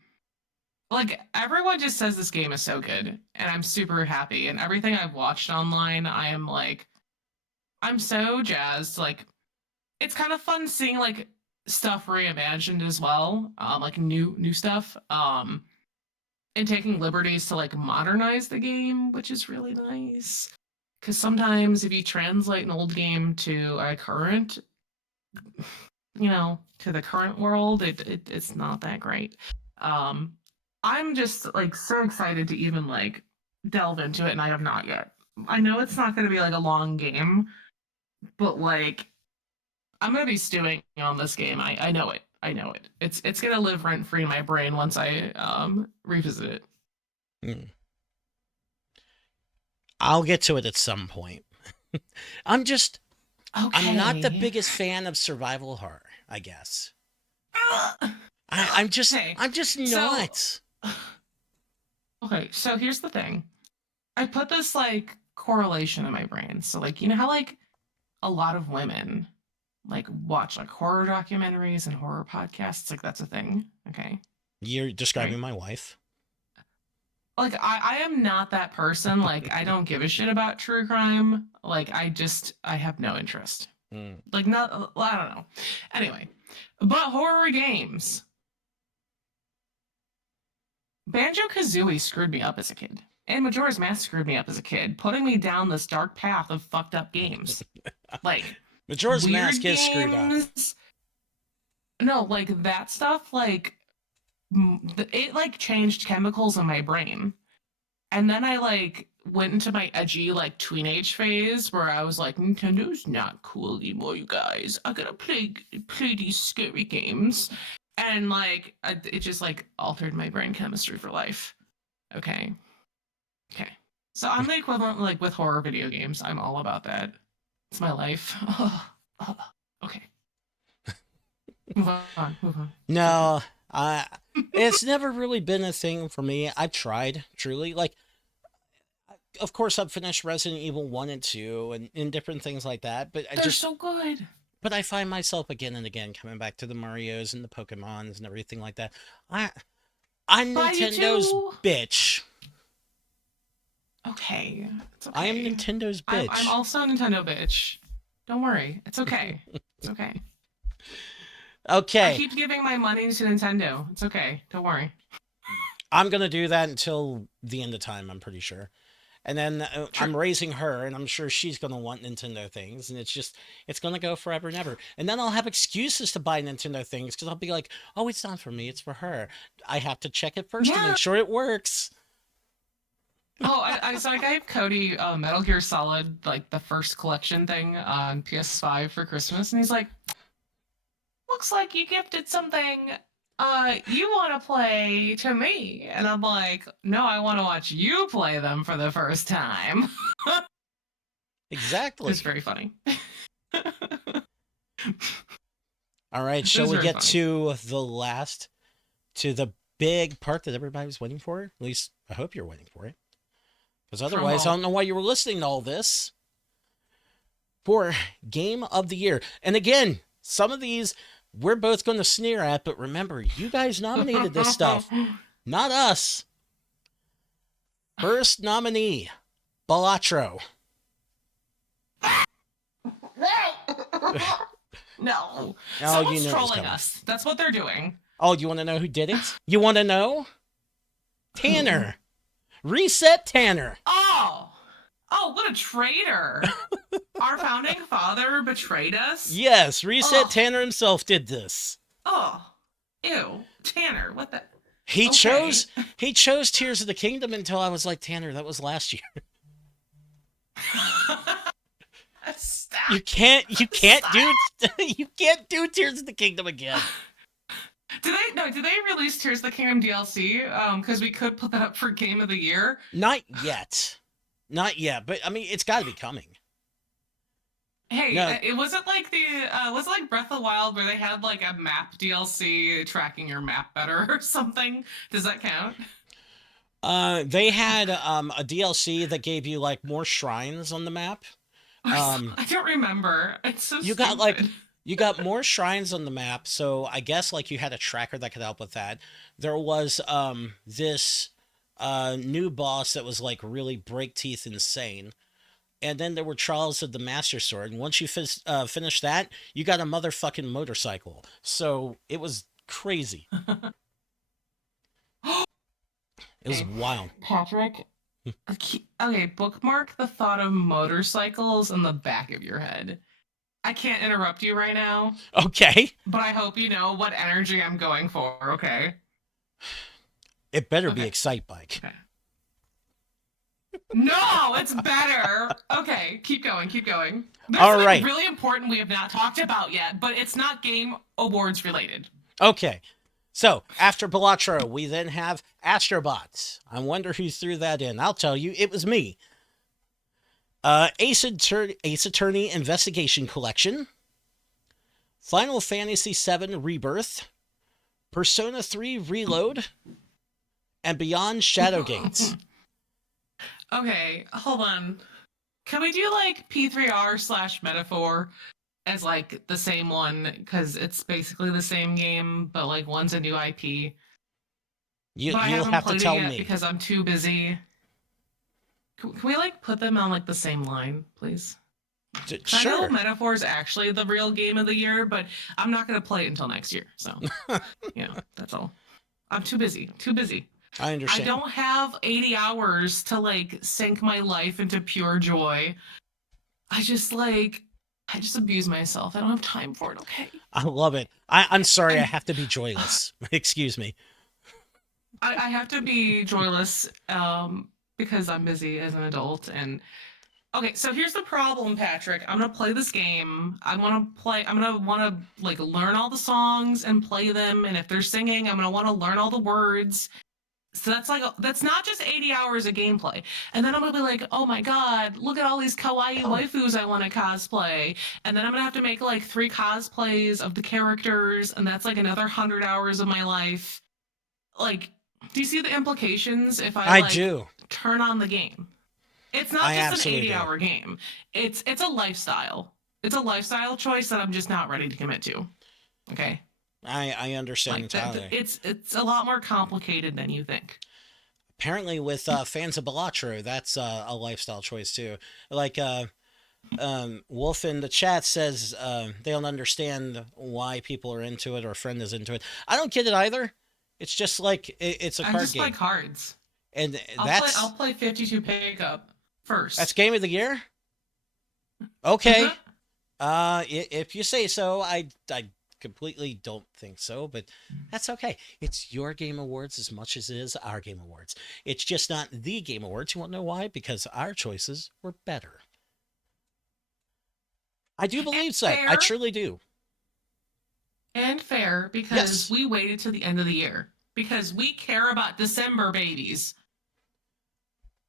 like everyone just says this game is so good, and I'm super happy. And everything I've watched online, I am like, I'm so jazzed. Like, it's kind of fun seeing like stuff reimagined as well, like new stuff. And taking liberties to like modernize the game, which is really nice. Because sometimes if you translate an old game to a current, to the current world, it's not that great. Um, I'm just like so excited to even like delve into it, and I have not yet. I know it's not going to be like a long game, but like I'm going to be stewing on this game. I know it. I know it. It's going to live rent free in my brain once I revisit it. Hmm. I'll get to it at some point. I'm just, I'm not the Okay. biggest fan of survival horror, I guess. I'm just So not. okay, so here's the thing. I put this like correlation in my brain. So like you know how like a lot of women like watch like horror documentaries and horror podcasts, like that's a thing. Okay. You're Right. describing my wife. Like I am not that person. Like I don't give a shit about true crime. Like I have no interest. Mm. Like not, I don't know. Anyway, but horror games. Banjo-Kazooie screwed me up as a kid. And Majora's Mask screwed me up as a kid, putting me down this dark path of fucked up games. Like, Majora's Mask weird is screwed up. games. No, like, that stuff, like, it, like, changed chemicals in my brain. And then I, like, went into my edgy, like, teenage phase where I was like, Nintendo's not cool anymore, you guys. I gotta play these scary games. And, like, it just, like, altered my brain chemistry for life. Okay. Okay. So I'm the equivalent, like, with horror video games. I'm all about that. It's my life. Okay. Move on. Move on. No, it's never really been a thing for me. I've tried, truly. Like, of course, I've finished Resident Evil 1 and 2 and different things like that, but They're so good. But I find myself again and again coming back to the Marios and the Pokemons and everything like that. I'm Nintendo's bitch. Okay. It's okay. I am Nintendo's bitch. I'm also a Nintendo bitch. Don't worry. It's okay. It's okay. Okay. I keep giving my money to Nintendo. It's okay. Don't worry. I'm going to do that until the end of time, I'm pretty sure. And then I'm raising her, and I'm sure she's going to want Nintendo things. And it's going to go forever and ever. And then I'll have excuses to buy Nintendo things because I'll be like, oh, it's not for me. It's for her. I have to check it first to make sure it works. Oh, so I gave Cody Metal Gear Solid, like the first collection thing on PS5 for Christmas. And he's like, looks like you gifted something you want to play to me. And I'm like, no, I want to watch you play them for the first time. Exactly. It's very funny. All right, shall we get to the big part that everybody's waiting for? At least I hope you're waiting for it. Because otherwise, I don't know why you were listening to all this. For Game of the Year. And again, some of these we're both going to sneer at, but remember, you guys nominated this stuff, not us. First nominee, Balatro. No. Someone's trolling us. That's what they're doing. Oh, you want to know who did it? You want to know? Tanner. Reset Tanner. Oh, what a traitor. Our founding father betrayed us? Yes, Reset Tanner himself did this. Oh, ew. Tanner, what the... He chose Tears of the Kingdom until I was like, Tanner, that was last year. Stop. You can't do Tears of the Kingdom again. Did they release Tears of the Kingdom DLC? Because we could put that up for Game of the Year. Not yet, but I mean, it's got to be coming. Hey, it wasn't like was it like Breath of the Wild where they had like a map DLC tracking your map better or something? Does that count? They had a DLC that gave you like more shrines on the map. I don't remember. It's so you stupid. You got more shrines on the map, so I guess like you had a tracker that could help with that. There was this new boss that was like really break teeth insane. And then there were Trials of the Master Sword, and once you finish that, you got a motherfucking motorcycle. So it was crazy. It was wild. Patrick, okay, bookmark the thought of motorcycles in the back of your head. I can't interrupt you right now. Okay. But I hope you know what energy I'm going for, okay? It better be Excite Bike. Okay. No, it's better. Okay, keep going. There's something really important we have not talked about yet, but it's not Game Awards related. Okay. So, after Balatro, we then have Astrobots. I wonder who threw that in. I'll tell you, it was me. Ace Attorney Investigation Collection, Final Fantasy VII Rebirth, Persona 3 Reload, and Beyond Shadowgate. Okay, hold on. Can we do like P3R/Metaphor as like the same one? Because it's basically the same game, but like one's a new IP. You'll have to tell me because I'm too busy. Can we like put them on like the same line, please? Sure. I know Metaphor is actually the real Game of the Year, but I'm not going to play it until next year. So, that's all. I'm too busy. I I understand. don't have 80 hours to like sink my life into pure joy. I just like I just abuse myself. I don't have time for it, okay? I love it. I'm sorry I And have to be joyless. Excuse me. I have to be joyless because I'm busy as an adult. And okay, so here's the problem, Patrick. I'm gonna play this game. I'm gonna wanna like learn all the songs and play them. And if they're singing, I'm gonna wanna learn all the words. So that's not just 80 hours of gameplay. And then I'm gonna be like, oh my god, look at all these kawaii waifus I want to cosplay. And then I'm gonna have to make like 3 cosplays of the characters, and that's like another 100 hours of my life. Like, do you see the implications if I I like do. turn on the game? It's not I just an absolutely 80 do. hour game. It's a lifestyle. It's a lifestyle choice that I'm just not ready to commit to. Okay? I understand Like that entirely. it's a lot more complicated than you think. Apparently, with fans of Balatro, that's a lifestyle choice too. Like Wolf in the chat says they don't understand why people are into it or a friend is into it. I don't get it either. It's just like it's a I card just play game, cards. and I'll that's play 52 pickup that's first. game of the year. Uh-huh. Okay, if you say so. I completely don't think so, but that's okay. It's your Game Awards as much as it is our Game Awards. It's just not the Game Awards. You want to know why? Because our choices were better. I do And believe so. I fair truly do. and fair because Yes. we waited till the end of the year because we care about December babies.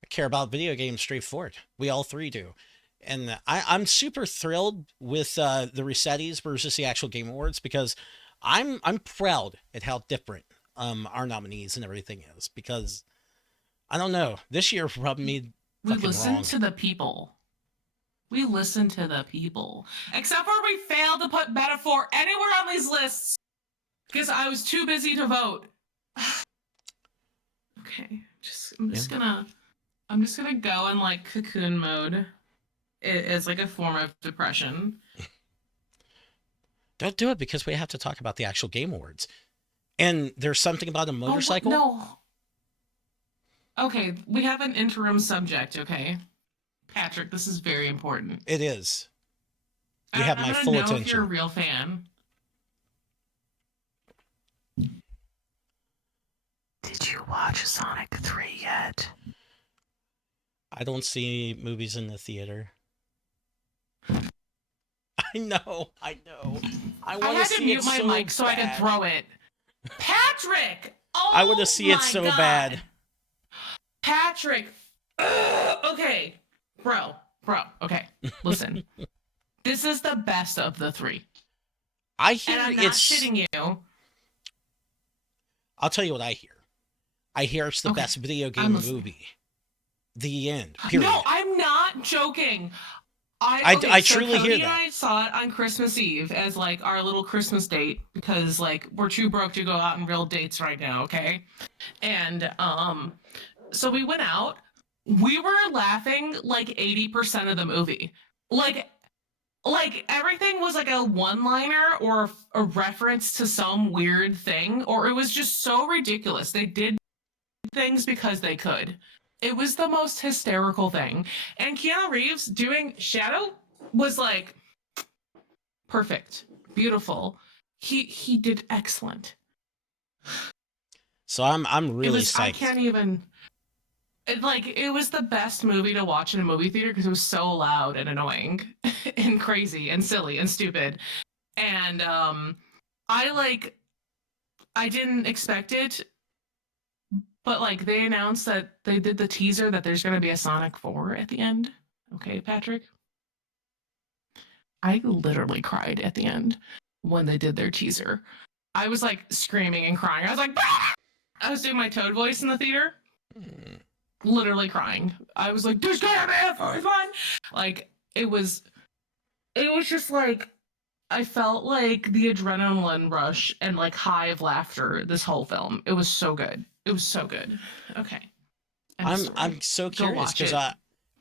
I care about video games straightforward. We all three do. And I'm super thrilled with the Resettis versus the actual Game Awards because I'm proud at how different our nominees and everything is because I don't know, this year rubbed me We fucking listen wrong. to the people. We listen to the people. Except for we failed to put metaphor anywhere on these lists because I was too busy to vote. Okay, Yeah. I'm just gonna go in like cocoon mode as like a form of depression. Don't do it because we have to talk about the actual Game Awards. And there's something about a Oh what? motorcycle. No. Okay, we have an interim subject. Okay, Patrick, this is very important. It is. You have I'm my gonna full know if you're a attention. real fan. Did you watch Sonic 3 yet? I don't see movies in the theater. I know. I know. I I want to had to see it mute my so mic so I could bad. throw it. Patrick! I want to Oh see it my so god. bad. Patrick. Okay. Bro, okay. Listen. This is the best of the 3. I And hear I'm not it's. shitting you. I'll tell you what I hear. I hear it's the Okay. best video I'm game listening. movie. The end. No, Period. I'm not joking. Okay, I so truly hear Cody and that. I saw it on Christmas Eve as like our little Christmas date because like we're too broke to go out on real dates right now, okay? And so we went out. We were laughing like 80% of the movie. Like like everything was like a one-liner or a reference to some weird thing or it was just so ridiculous. They did things because they could. It was the most hysterical thing. And Keanu Reeves doing Shadow was like perfect, beautiful. He did excellent. So I'm It really was I psyched. can't even it was the best movie to watch in a movie theater because it was so loud and annoying and crazy and silly and stupid. And I like I didn't expect it, but like they announced that they did the teaser that there's going to be a Sonic 4 at the end. Okay, Patrick. I literally cried at the end when they did their teaser. I was like screaming and crying. I was like, "Ah!" I was doing my Toad voice in the theater, literally crying. I was like, "There's gonna be a fourth one!" Like it was just like I felt like the adrenaline rush and like high of laughter this whole film. It was so good. It was so good. Okay. End of I'm story. so Go curious watch because it.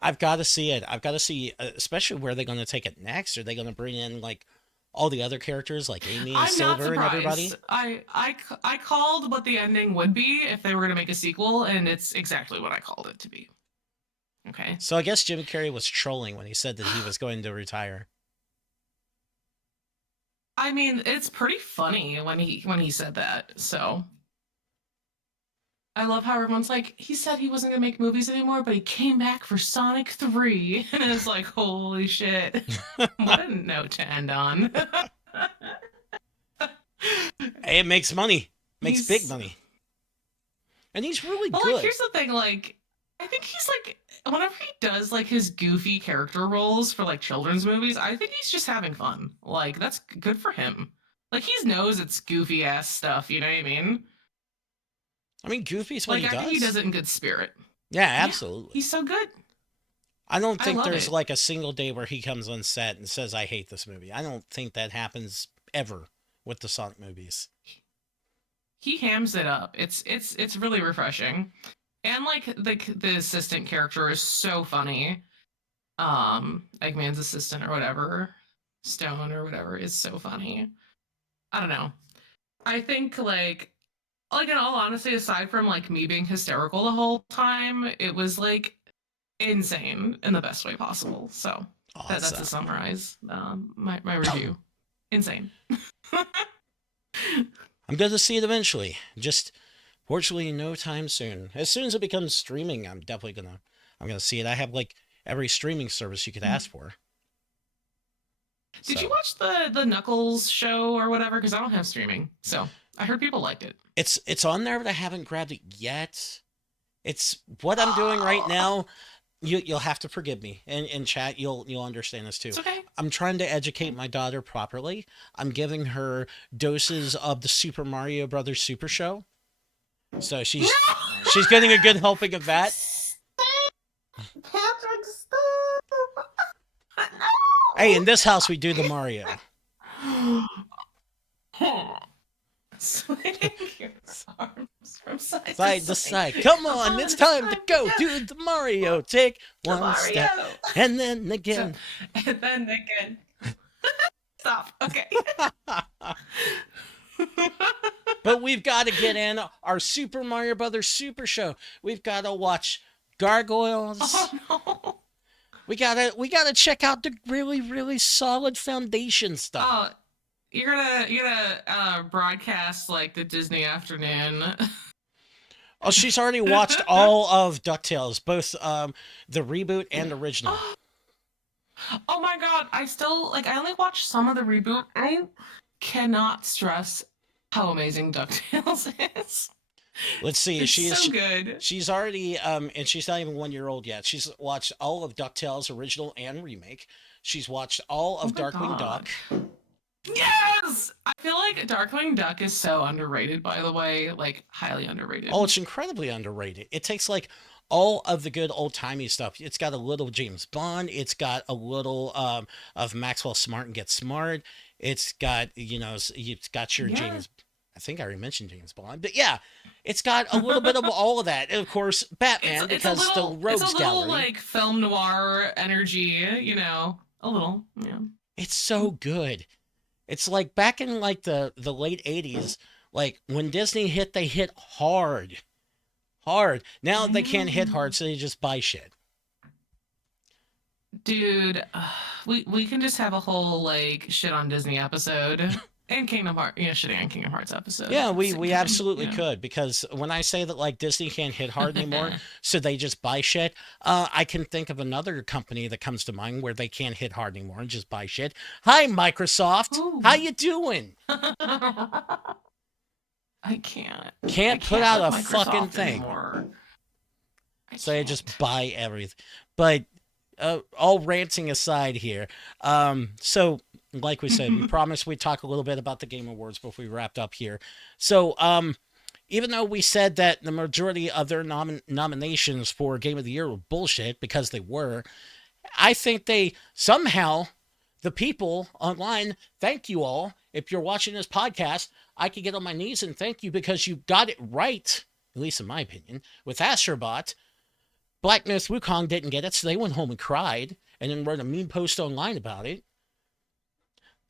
I've got to see it. I've got to see, especially where they're going to take it next. Are they going to bring in like all the other characters like Amy and I'm not Silver and surprised. everybody. I called what the ending would be if they were going to make a sequel, and it's exactly what I called it to be. Okay. So I guess Jim Carrey was trolling when he said that he was going to retire. I mean, it's pretty funny when he said that. So I love how everyone's like, he said he wasn't gonna make movies anymore, but he came back for Sonic 3. And it's like, holy shit. What a note to end on. It makes money. Makes big He's money. And he's really Well, good. like, here's the thing, like, I think he's like, whenever he does like his goofy character roles for like children's movies, I think he's just having fun. Like, that's good for him. Like, he knows it's goofy ass stuff, you know what I mean? I mean, Goofy's what Like, he I does. think he does it in good spirit. Yeah, absolutely. Yeah, he's so good. I don't think love there's it. like a single day where he comes on set and says, I hate this movie. I don't think that happens ever with the Sonic movies. He hams it up. It's really refreshing. And like the assistant character is so funny. Eggman's assistant or whatever, Stone or whatever, is so funny. I don't know. I think like in all honesty, aside from like me being hysterical the whole time, it was like insane in the best way possible. So that's to Awesome. summarize my review. Insane. I'm going to see it eventually. Just fortunately no time soon. As soon as it becomes streaming, I'm gonna see it. I have like every streaming service you could ask for. Did So you watch the Knuckles show or whatever? Because I don't have streaming, so I heard people liked it. it's on there, but I haven't grabbed it yet. It's what I'm doing right now. You'll have to forgive me, and in chat you'll understand this too. It's okay. I'm trying to educate my daughter properly. I'm giving her doses of the Super Mario Brothers Super Show, so she's getting a good helping of that. Patrick, stop! Hey, in this house we do the Mario. Swinging his arms from side to side. Come on, it's time to go do the Mario. Take one step and then again. And then again. Stop. Okay. But we've got to get in our Super Mario Brothers Super Show. We've got to watch Gargoyles. Oh no. We gotta check out the really, really solid foundation stuff. Oh, you're gonna broadcast like the Disney afternoon. Oh, she's already watched all of DuckTales, both the reboot and original. Oh my god, I only watched some of the reboot. I cannot stress how amazing DuckTales is. Let's see. It's so good. She's already and she's not even 1 year old yet. She's watched all of DuckTales original and remake. She's watched all of Darkwing Duck. Yes! I feel like Darkwing Duck is so underrated, by the way, like highly underrated. Oh, it's incredibly underrated. It takes like all of the good old timey stuff. It's got a little James Bond. It's got a little of Maxwell Smart and Get Smart. It's got it's got your James. I think I already mentioned James Bond, but yeah, it's got a little bit of all of that, and of course Batman because the Rogues It's a little Gallery. like film noir energy, a little. Yeah. It's so good. It's like back in like the late 80s, like when Disney hit, they hit hard. Now they can't hit hard, so they just buy shit. Dude, we can just have a whole like shit on Disney episode and Kingdom Hearts, shitting on Kingdom Hearts episode. Yeah, we absolutely could, because when I say that like Disney can't hit hard anymore, so they just buy shit, I can think of another company that comes to mind where they can't hit hard anymore and just buy shit. Hi, Microsoft. Ooh. How you doing? I can't. Can't put out a fucking thing. So I just buy everything. But all ranting aside here, so like we said, we promised we'd talk a little bit about the Game Awards before we wrapped up here. So even though we said that the majority of their nominations for Game of the Year were bullshit, because they were, I think they somehow, the people online, thank you all. If you're watching this podcast, I could get on my knees and thank you, because you got it right, at least in my opinion, with Astrobot. Black Myth Wukong didn't get it, so they went home and cried and then wrote a mean post online about it.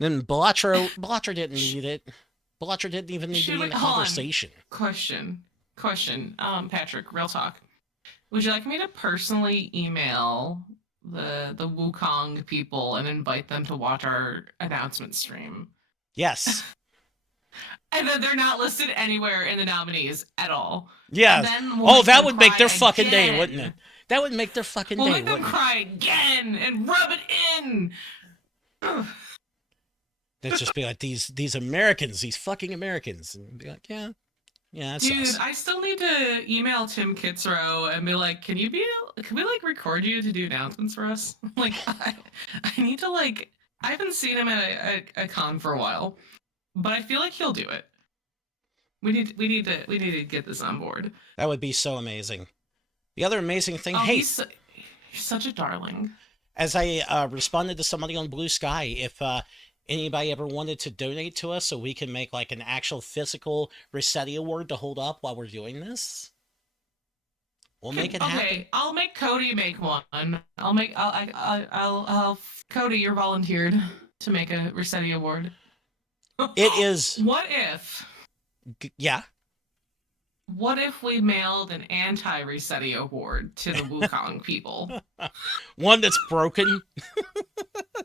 Then Blatcher didn't need it. Blatcher didn't even need to Should be we in the hold on? conversation. Question. Patrick, real talk. Would you like me to personally email the Wukong people and invite them to watch our announcement stream? Yes. And then they're not listed anywhere in the nominees at all. Yes. Then we'll Oh, make that them would make cry their fucking day, wouldn't it? again. That would make their fucking We'll day, make them wouldn't it? cry again and rub it in. They'd just be like these Americans, these fucking Americans, and be like, yeah, that's Dude, us. I still need to email Tim Kitzrow and be like, can we like record you to do announcements for us? Like, I need to like, I haven't seen him at a con for a while, but I feel like he'll do it. We need to get this on board. That would be so amazing. The other amazing thing, Oh, hey, he's such a darling. as I responded to somebody on Blue Sky, if anybody ever wanted to donate to us so we can make like an actual physical Resetti Award to hold up while we're doing this, we'll make it happen. Okay, I'll make Cody make one. I'll Cody, you're volunteered to make a Resetti Award. It is. What if? Yeah. What if we mailed an anti-Resetti Award to the Wukong people? One that's broken.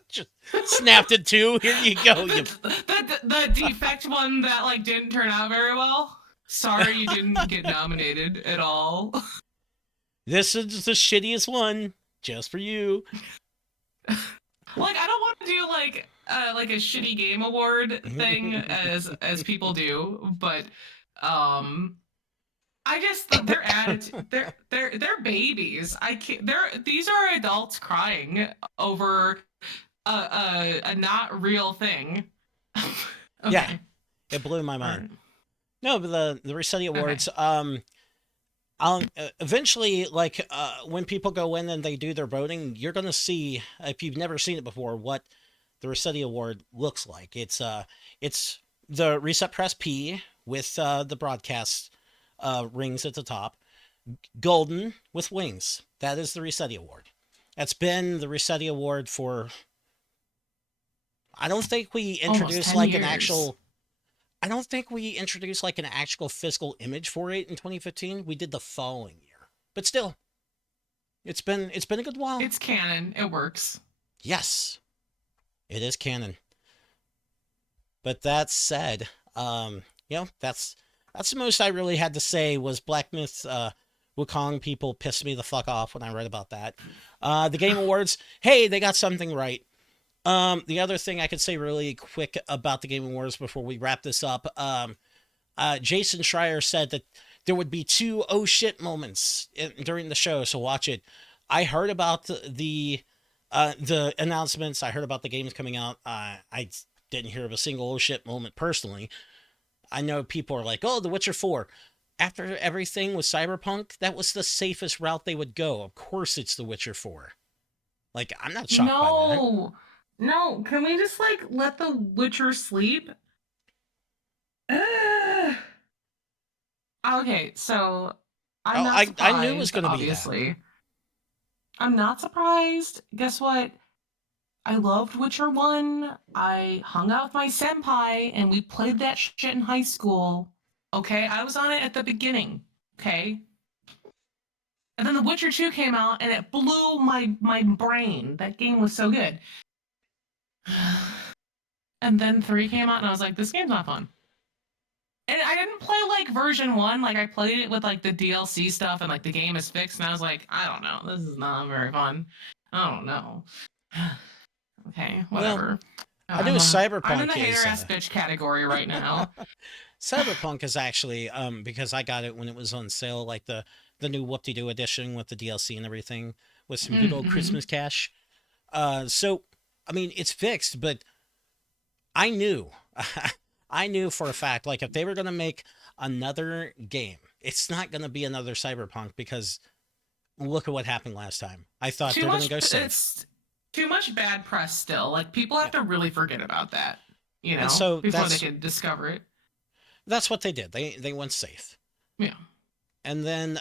Just snapped in two. Here you go. The defect one that like didn't turn out very well. Sorry, you didn't get nominated at all. This is the shittiest one, just for you. Like, I don't want to do like a shitty game award thing as people do, but I just their attitude, they're babies. I can't. These are adults crying over a not real thing. Okay. Yeah, it blew my mind. Right. No, but the Resetti Awards. Okay. Eventually, like when people go in and they do their voting, you're gonna see, if you've never seen it before, what the Resetti Award looks like. It's the Reset Press P with the broadcast rings at the top, golden with wings. That is the Resetti Award. That's been the Resetti Award for. I don't think we introduced like years. an actual. I don't think we introduced like an actual physical image for it in 2015. We did the following year, but still, it's been a good while. It's canon. It works. Yes, it is canon. But that said, that's the most I really had to say was Black Myth. Wukong people pissed me the fuck off when I read about that. The Game Awards, hey, they got something right. The other thing I could say really quick about the Game Awards before we wrap this up, Jason Schreier said that there would be 2 oh shit moments during the show, so watch it. I heard about the announcements. I heard about the games coming out. I didn't hear of a single oh shit moment personally. I know people are like, oh, The Witcher 4. After everything with Cyberpunk, that was the safest route they would go. Of course it's The Witcher 4. Like, I'm not shocked by that. No, can we just like let the Witcher sleep? Okay, so I'm not surprised. I knew it was going to be obviously. that. I'm not surprised. Guess what? I loved Witcher 1. I hung out with my senpai and we played that shit in high school. Okay, I was on it at the beginning. Okay. And then The Witcher 2 came out and it blew my brain. That game was so good. And then 3 came out and I was like, this game's not fun. And I didn't play like version 1, like I played it with like the DLC stuff and like the game is fixed and I was like, I don't know, this is not very fun. I don't know. Okay, whatever. Well, I knew Cyberpunk I'm in the hater-ass bitch category right now. Cyberpunk is actually, because I got it when it was on sale, like the new Whoop-De-Doo edition with the DLC and everything, with some good old Christmas cash. So, I mean, it's fixed, but I knew for a fact, like, if they were going to make another game, it's not going to be another Cyberpunk, because look at what happened last time. I thought they're going to go safe. It's too much bad press still. Like, people have to really forget about that, you know, and so before they can discover it. That's what they did. They went safe. Yeah. And then,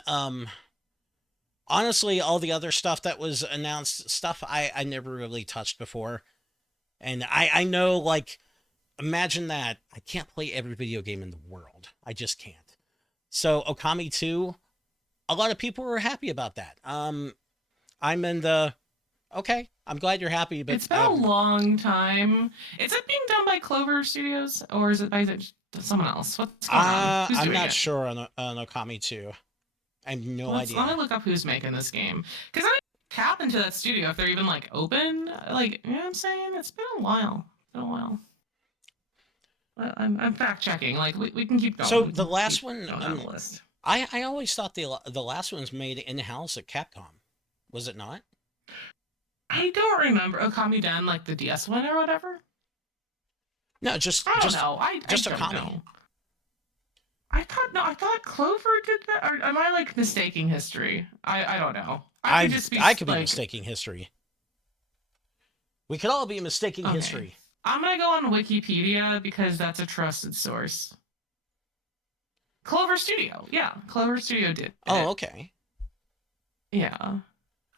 honestly, all the other stuff that was announced, stuff I never really touched before. And I know, like, imagine that. I can't play every video game in the world. I just can't. So Okami 2, a lot of people were happy about that. I'm in the okay. I'm glad you're happy, but It's been a long time. Is it being done by Clover Studios or is it by someone else? What's going on? Who's I'm doing not it? sure on Okami 2. I have no Let me idea. look up who's making this game because I tap into that studio if they're even like open. Like, you know what I'm saying? It's been a while. It's been a while. I'm fact checking. Like, we can keep So going. We the can last keep one, going down the list. I always thought the last one was made in house at Capcom. Was it not? I don't remember Okami Den, like the DS one or whatever. No, I don't know. I just don't Okami. know. I thought Clover did that. Or am I like mistaking history? I don't know. I could just be I could be like, mistaking history. We could all be mistaking okay. history. I'm gonna go on Wikipedia because that's a trusted source. Clover Studio, yeah, Clover Studio did Oh, it. okay. Yeah.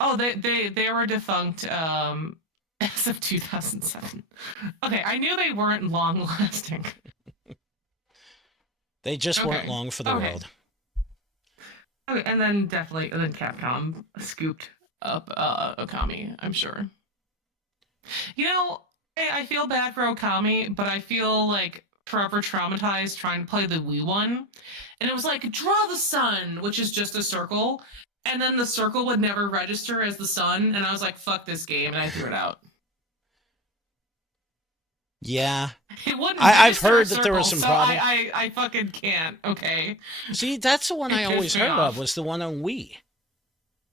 Oh, they were defunct as of 2007. Okay, I knew they weren't long lasting. They just weren't Okay. long for the Okay. world. Okay, and then Capcom scooped up Okami, I'm sure. You know, I feel bad for Okami, but I feel like forever traumatized trying to play the Wii one. And it was like, draw the sun, which is just a circle. And then the circle would never register as the sun. And I was like, fuck this game. And I threw it out. Yeah. It wouldn't I've register a heard that there were circle. some So problems. I fucking can't. Okay. See, that's the one I It pissed always me heard of off. was the one on Wii.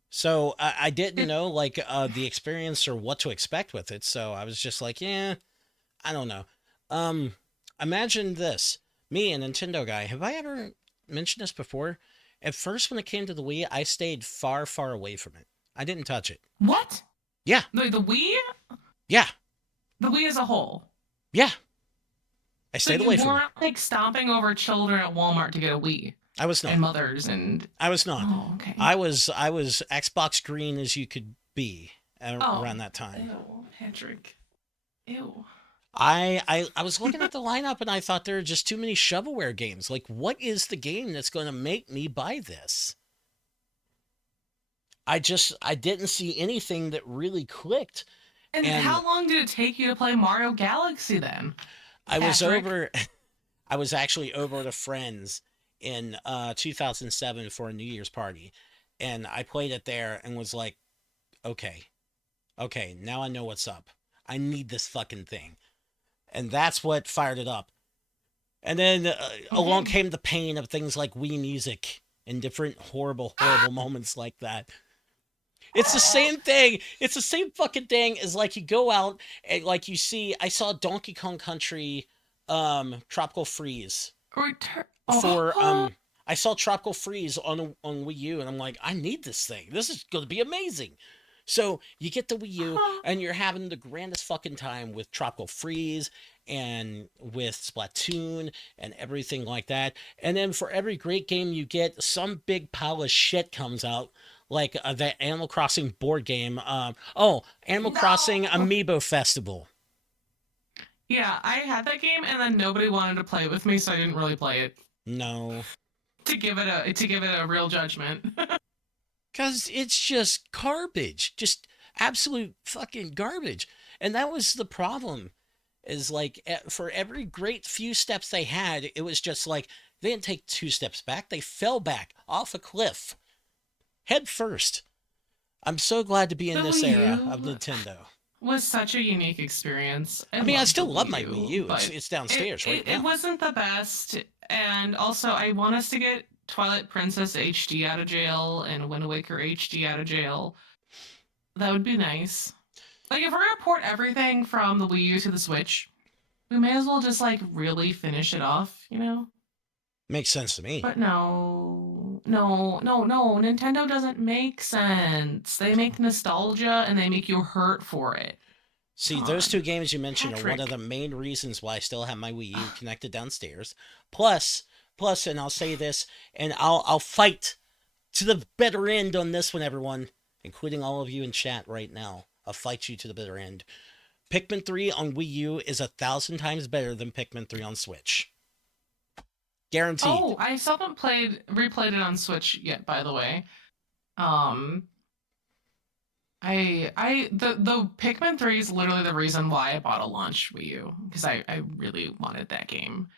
So I didn't know like the experience or what to expect with it. So I was just like, yeah, I don't know. Um, Imagine this: me, a Nintendo guy. Have I ever mentioned this before? At first, when it came to the Wii, I stayed far, far away from it. I didn't touch it. What? Yeah, The Wii? yeah, The Wii as a whole. yeah. I So stayed you away from it. weren't like stomping over children at Walmart to get a Wii I was and not. mothers and I was not. oh okay. I was Xbox green as you could be Oh, around that time. ew, Patrick. Ew. I was looking at the lineup and I thought there are just too many shovelware games. Like, what is the game that's going to make me buy this? I didn't see anything that really clicked. And And how long did it take you to play Mario Galaxy then, I was Patrick? over, I was actually over at a friend's in 2007 for a New Year's party, and I played it there and was like, okay, okay, now I know what's up. I need this fucking thing, and that's what fired it up. And then along Okay. came the pain of things like Wii Music and different horrible, horrible moments like that. It's the same thing. It's the same fucking thing as like you go out and like you see. I saw Donkey Kong Country, Tropical Freeze Return. for Oh, I saw Tropical Freeze on Wii U, and I'm like, I need this thing. This is gonna be amazing. So you get the Wii U, and you're having the grandest fucking time with Tropical Freeze and with Splatoon and everything like that. And then for every great game you get, some big pile of shit comes out, like the Animal Crossing board game. Animal Crossing no. Amiibo Festival. Yeah, I had that game, and then nobody wanted to play it with me, so I didn't really play it No, to give it a real judgment. because it's just garbage, just absolute fucking garbage. And that was the problem. Is like for every great few steps they had, it was just like they didn't take two steps back; they fell back off a cliff, head first. I'm so glad to be The in this Wii era of U Nintendo. was such a unique experience. I I mean, I loved the still love Wii my Wii U, U. but It's downstairs right it now. wasn't the best. And also, I want us to get Twilight Princess HD out of jail and Wind Waker HD out of jail. That would be nice. Like, if we're gonna port everything from the Wii U to the Switch, we may as well just like really finish it off, you know? Makes sense to me. But no. Nintendo doesn't make sense. They make nostalgia and they make you hurt for it. See, Come those two on, games you mentioned are one of Patrick. the main reasons why I still have my Wii U connected downstairs. Plus, plus, and I'll say this, and I'll fight to the bitter end on this one, everyone, including all of you in chat right now. I'll fight you to the bitter end. Pikmin 3 on Wii U is 1,000 times better than Pikmin 3 on Switch. Guaranteed. Oh, I still haven't replayed it on Switch yet, by the way. Um, the Pikmin 3 is literally the reason why I bought a launch Wii U because I really wanted that game.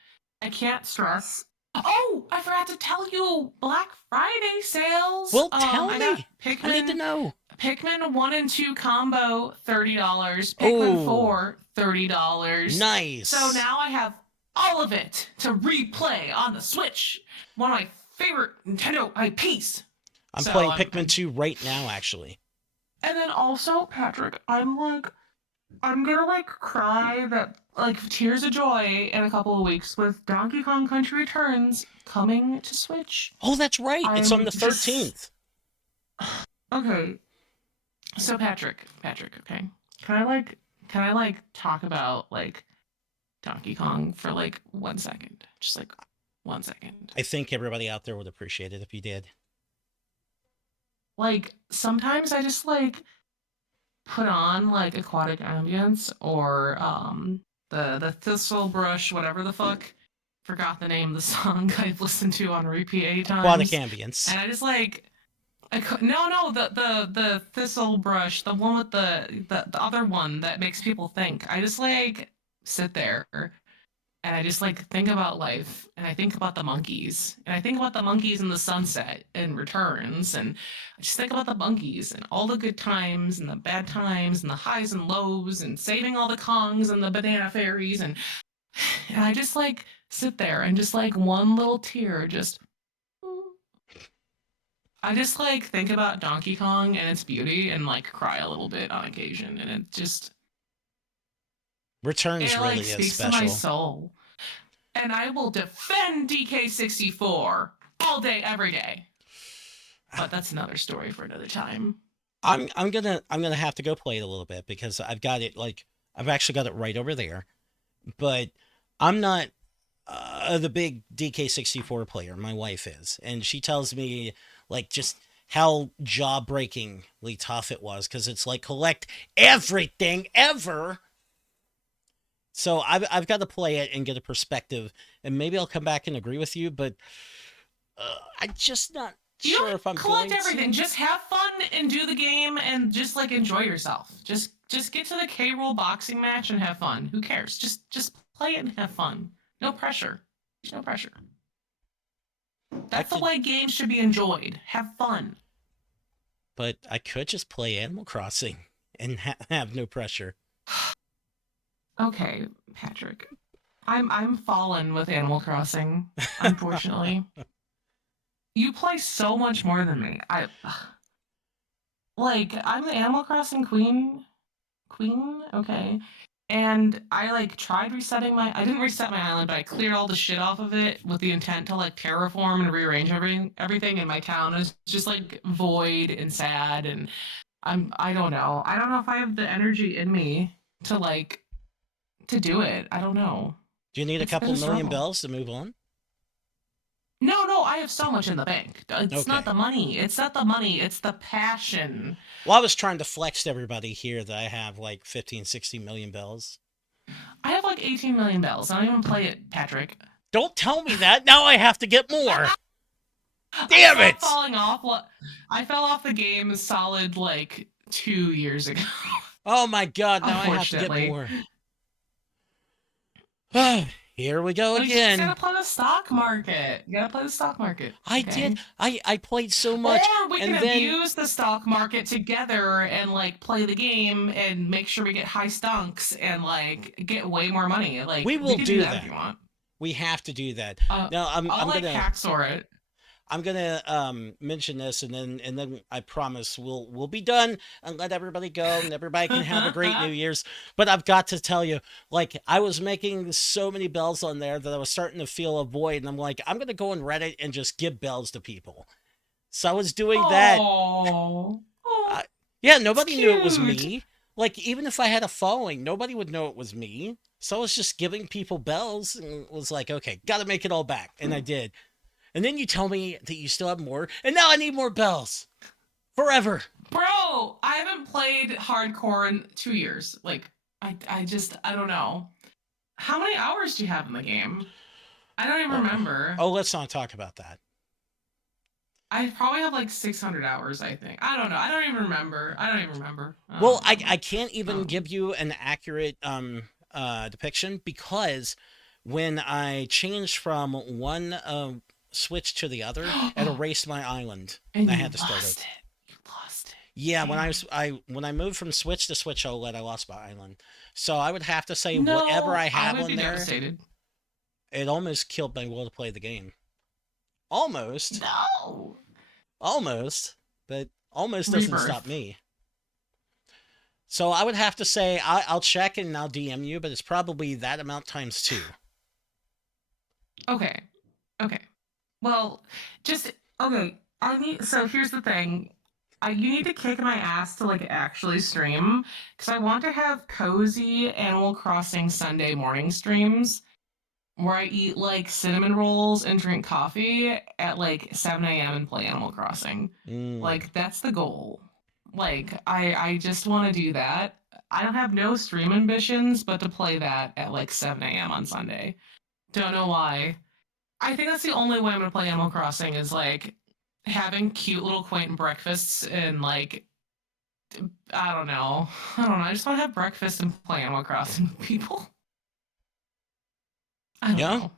I can't stress. Oh, I forgot to tell you Black Friday sales. Well, tell I got me. I need to know. Pikmin 1 and 2 combo, $30. Pikmin Oh, 4, $30. nice. So now I have all of it to replay on the Switch. One of my favorite Nintendo IPs. I'm playing Pikmin 2 right now, actually. And then also, Patrick, I'm gonna like cry that like tears of joy in a couple of weeks with Donkey Kong Country Returns coming to Switch. Oh, that's right. It's on the 13th. Okay. So Patrick, okay. Can I like talk about like Donkey Kong for like 1 second? Just like 1 second. I think everybody out there would appreciate it if you did. Like sometimes I just like put on like aquatic ambience or the thistle brush, whatever the fuck. Forgot the name of the song I've listened to on repeat 8 times. Aquatic ambience. And I just like the thistle brush, the one with the other one that makes people think. I just like sit there and I just like think about life and I think about the monkeys and I think about the monkeys in the sunset and returns and I just think about the monkeys and all the good times and the bad times and the highs and lows and saving all the Kongs and the banana fairies and I just like sit there and just like one little tear just I just like think about Donkey Kong and its beauty and like cry a little bit on occasion and it just Returns it really like is speaks special. to my soul. And I will defend DK64 all day, every day. But that's another story for another time. I'm gonna have to go play it a little bit because I've got it like I've actually got it right over there, but I'm not the big DK64 player. My wife is, and she tells me like just how jaw-breakingly tough it was because it's like collect everything ever. So I've got to play it and get a perspective, and maybe I'll come back and agree with you, but I'm just not sure if I'm collect going everything. to. Just have fun and do the game and just like enjoy yourself. Just get to the K-Roll boxing match and have fun. Who cares? Just play it and have fun. No pressure. There's no pressure. That's the way games should be enjoyed. Have fun. But I could just play Animal Crossing and have no pressure. Okay, Patrick. I'm fallen with Animal Crossing, unfortunately. You play so much more than me. I'm the Animal Crossing queen. Queen? Okay. And I like tried resetting I didn't reset my island, but I cleared all the shit off of it with the intent to like terraform and rearrange everything in my town is just like void and sad and I don't know. I don't know if I have the energy in me to like to do it. I don't know. Do you need a couple million bells to move on? No, I have so much in the bank. It's not the money. It's not the money. It's the passion. Well, I was trying to flex to everybody here that I have like 15, 16 million bells. I have like 18 million bells. I don't even play it, Patrick. Don't tell me that. Now I have to get more. Damn it! I fell off the game a solid like 2 years ago. Oh my god, now I have to get more. Here we go again. You gotta play the stock market. I did. I played so much. Or we can abuse the stock market together and like play the game and make sure we get high stonks and like get way more money. Like we will do that if you want. We have to do that. Now I'm gonna hacksaw it. I'm gonna mention this and then I promise we'll be done and let everybody go and everybody can have a great New Year's. But I've got to tell you, like I was making so many bells on there that I was starting to feel a void, and I'm like, I'm gonna go on Reddit and just give bells to people. So I was doing that. Yeah, nobody knew it was me. Like even if I had a following, nobody would know it was me. So I was just giving people bells and was like, okay, gotta make it all back, and I did. And then you tell me that you still have more, and now I need more bells. Forever. Bro, I haven't played hardcore in 2 years. Like, I don't know. How many hours do you have in the game? I don't even remember. Oh, let's not talk about that. I probably have like 600 hours, I think. I don't know. I don't even remember. I don't even remember. I Well, don't I remember. can't even give you an accurate depiction because when I changed from one switch to the other, it erased my island, and And I you had to start lost it. it. You lost it. Yeah, when Damn it. when I moved from switch to switch OLED, I lost my island. So I would have to say whatever I No, I have would on be there, devastated. it almost killed my will to play the game. Almost, No. almost, but almost doesn't stop Rebirth. me. So I would have to say I'll check and I'll DM you, but it's probably that amount times two. Okay. Okay. Well, just okay. I need. So here's the thing. You need to kick my ass to like actually stream because I want to have cozy Animal Crossing Sunday morning streams where I eat like cinnamon rolls and drink coffee at like 7 a.m. and play Animal Crossing. Mm. Like that's the goal. Like I just want to do that. I don't have no stream ambitions, but to play that at like 7 a.m. on Sunday. Don't know why. I think that's the only way I'm gonna play Animal Crossing is like having cute little quaint breakfasts and like I don't know. I don't know. I just want to have breakfast and play Animal Crossing with people. I don't Yeah. know.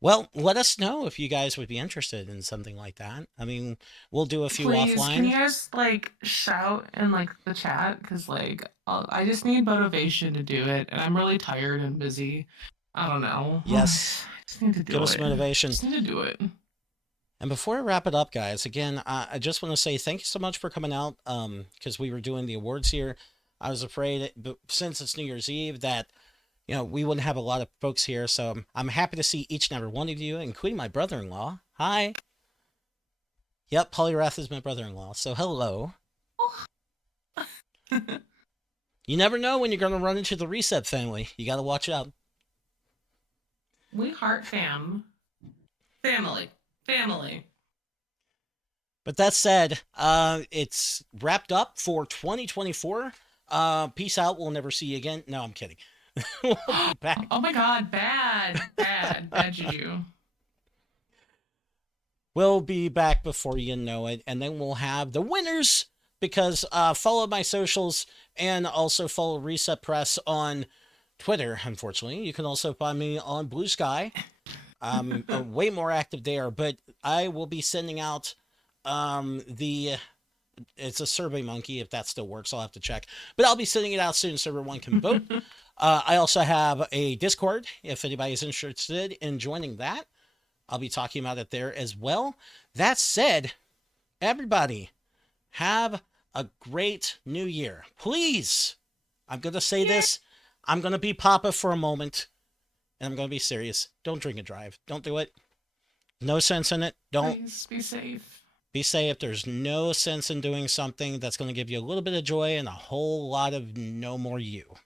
Well, let us know if you guys would be interested in something like that. I mean, we'll do a few Please, can offline. you guys like shout in like the chat? Because like I just need motivation to do it, and I'm really tired and busy. I don't know. I Yes, just need to give do us it. motivation. Just need to do it. And before I wrap it up, guys, again, I just want to say thank you so much for coming out. Because we were doing the awards here, I was afraid, but since it's New Year's Eve, that we wouldn't have a lot of folks here. So I'm happy to see each and every one of you, including my brother-in-law. Hi. Yep, Polyrath is my brother-in-law. So hello. You never know when you're going to run into the Reset family. You got to watch out. We heart family, family. But that said, it's wrapped up for 2024. Peace out. We'll never see you again. No, I'm kidding. We'll be back. Oh my god, bad juju. We'll be back before you know it, and then we'll have the winners. Because follow my socials and also follow Reset Press on Twitter. Unfortunately, you can also find me on Blue Sky. I'm way more active there, but I will be sending out the it's a Survey Monkey. If that still works, I'll have to check. But I'll be sending it out soon so everyone can vote. I also have a Discord if anybody's interested in joining that. I'll be talking about it there as well. That said, everybody, have a great new year. Please, I'm going to say this. I'm going to be Papa for a moment, and I'm going to be serious. Don't drink and drive. Don't do it. No sense in it. Don't. Please be safe. Be safe. There's no sense in doing something that's going to give you a little bit of joy and a whole lot of no more you.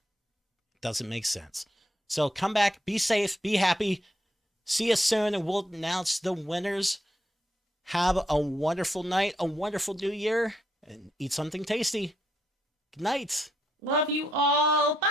Doesn't make sense. So come back, be safe, be happy. See you soon, and we'll announce the winners. Have a wonderful night, a wonderful new year, and eat something tasty. Good night. Love you all. Bye.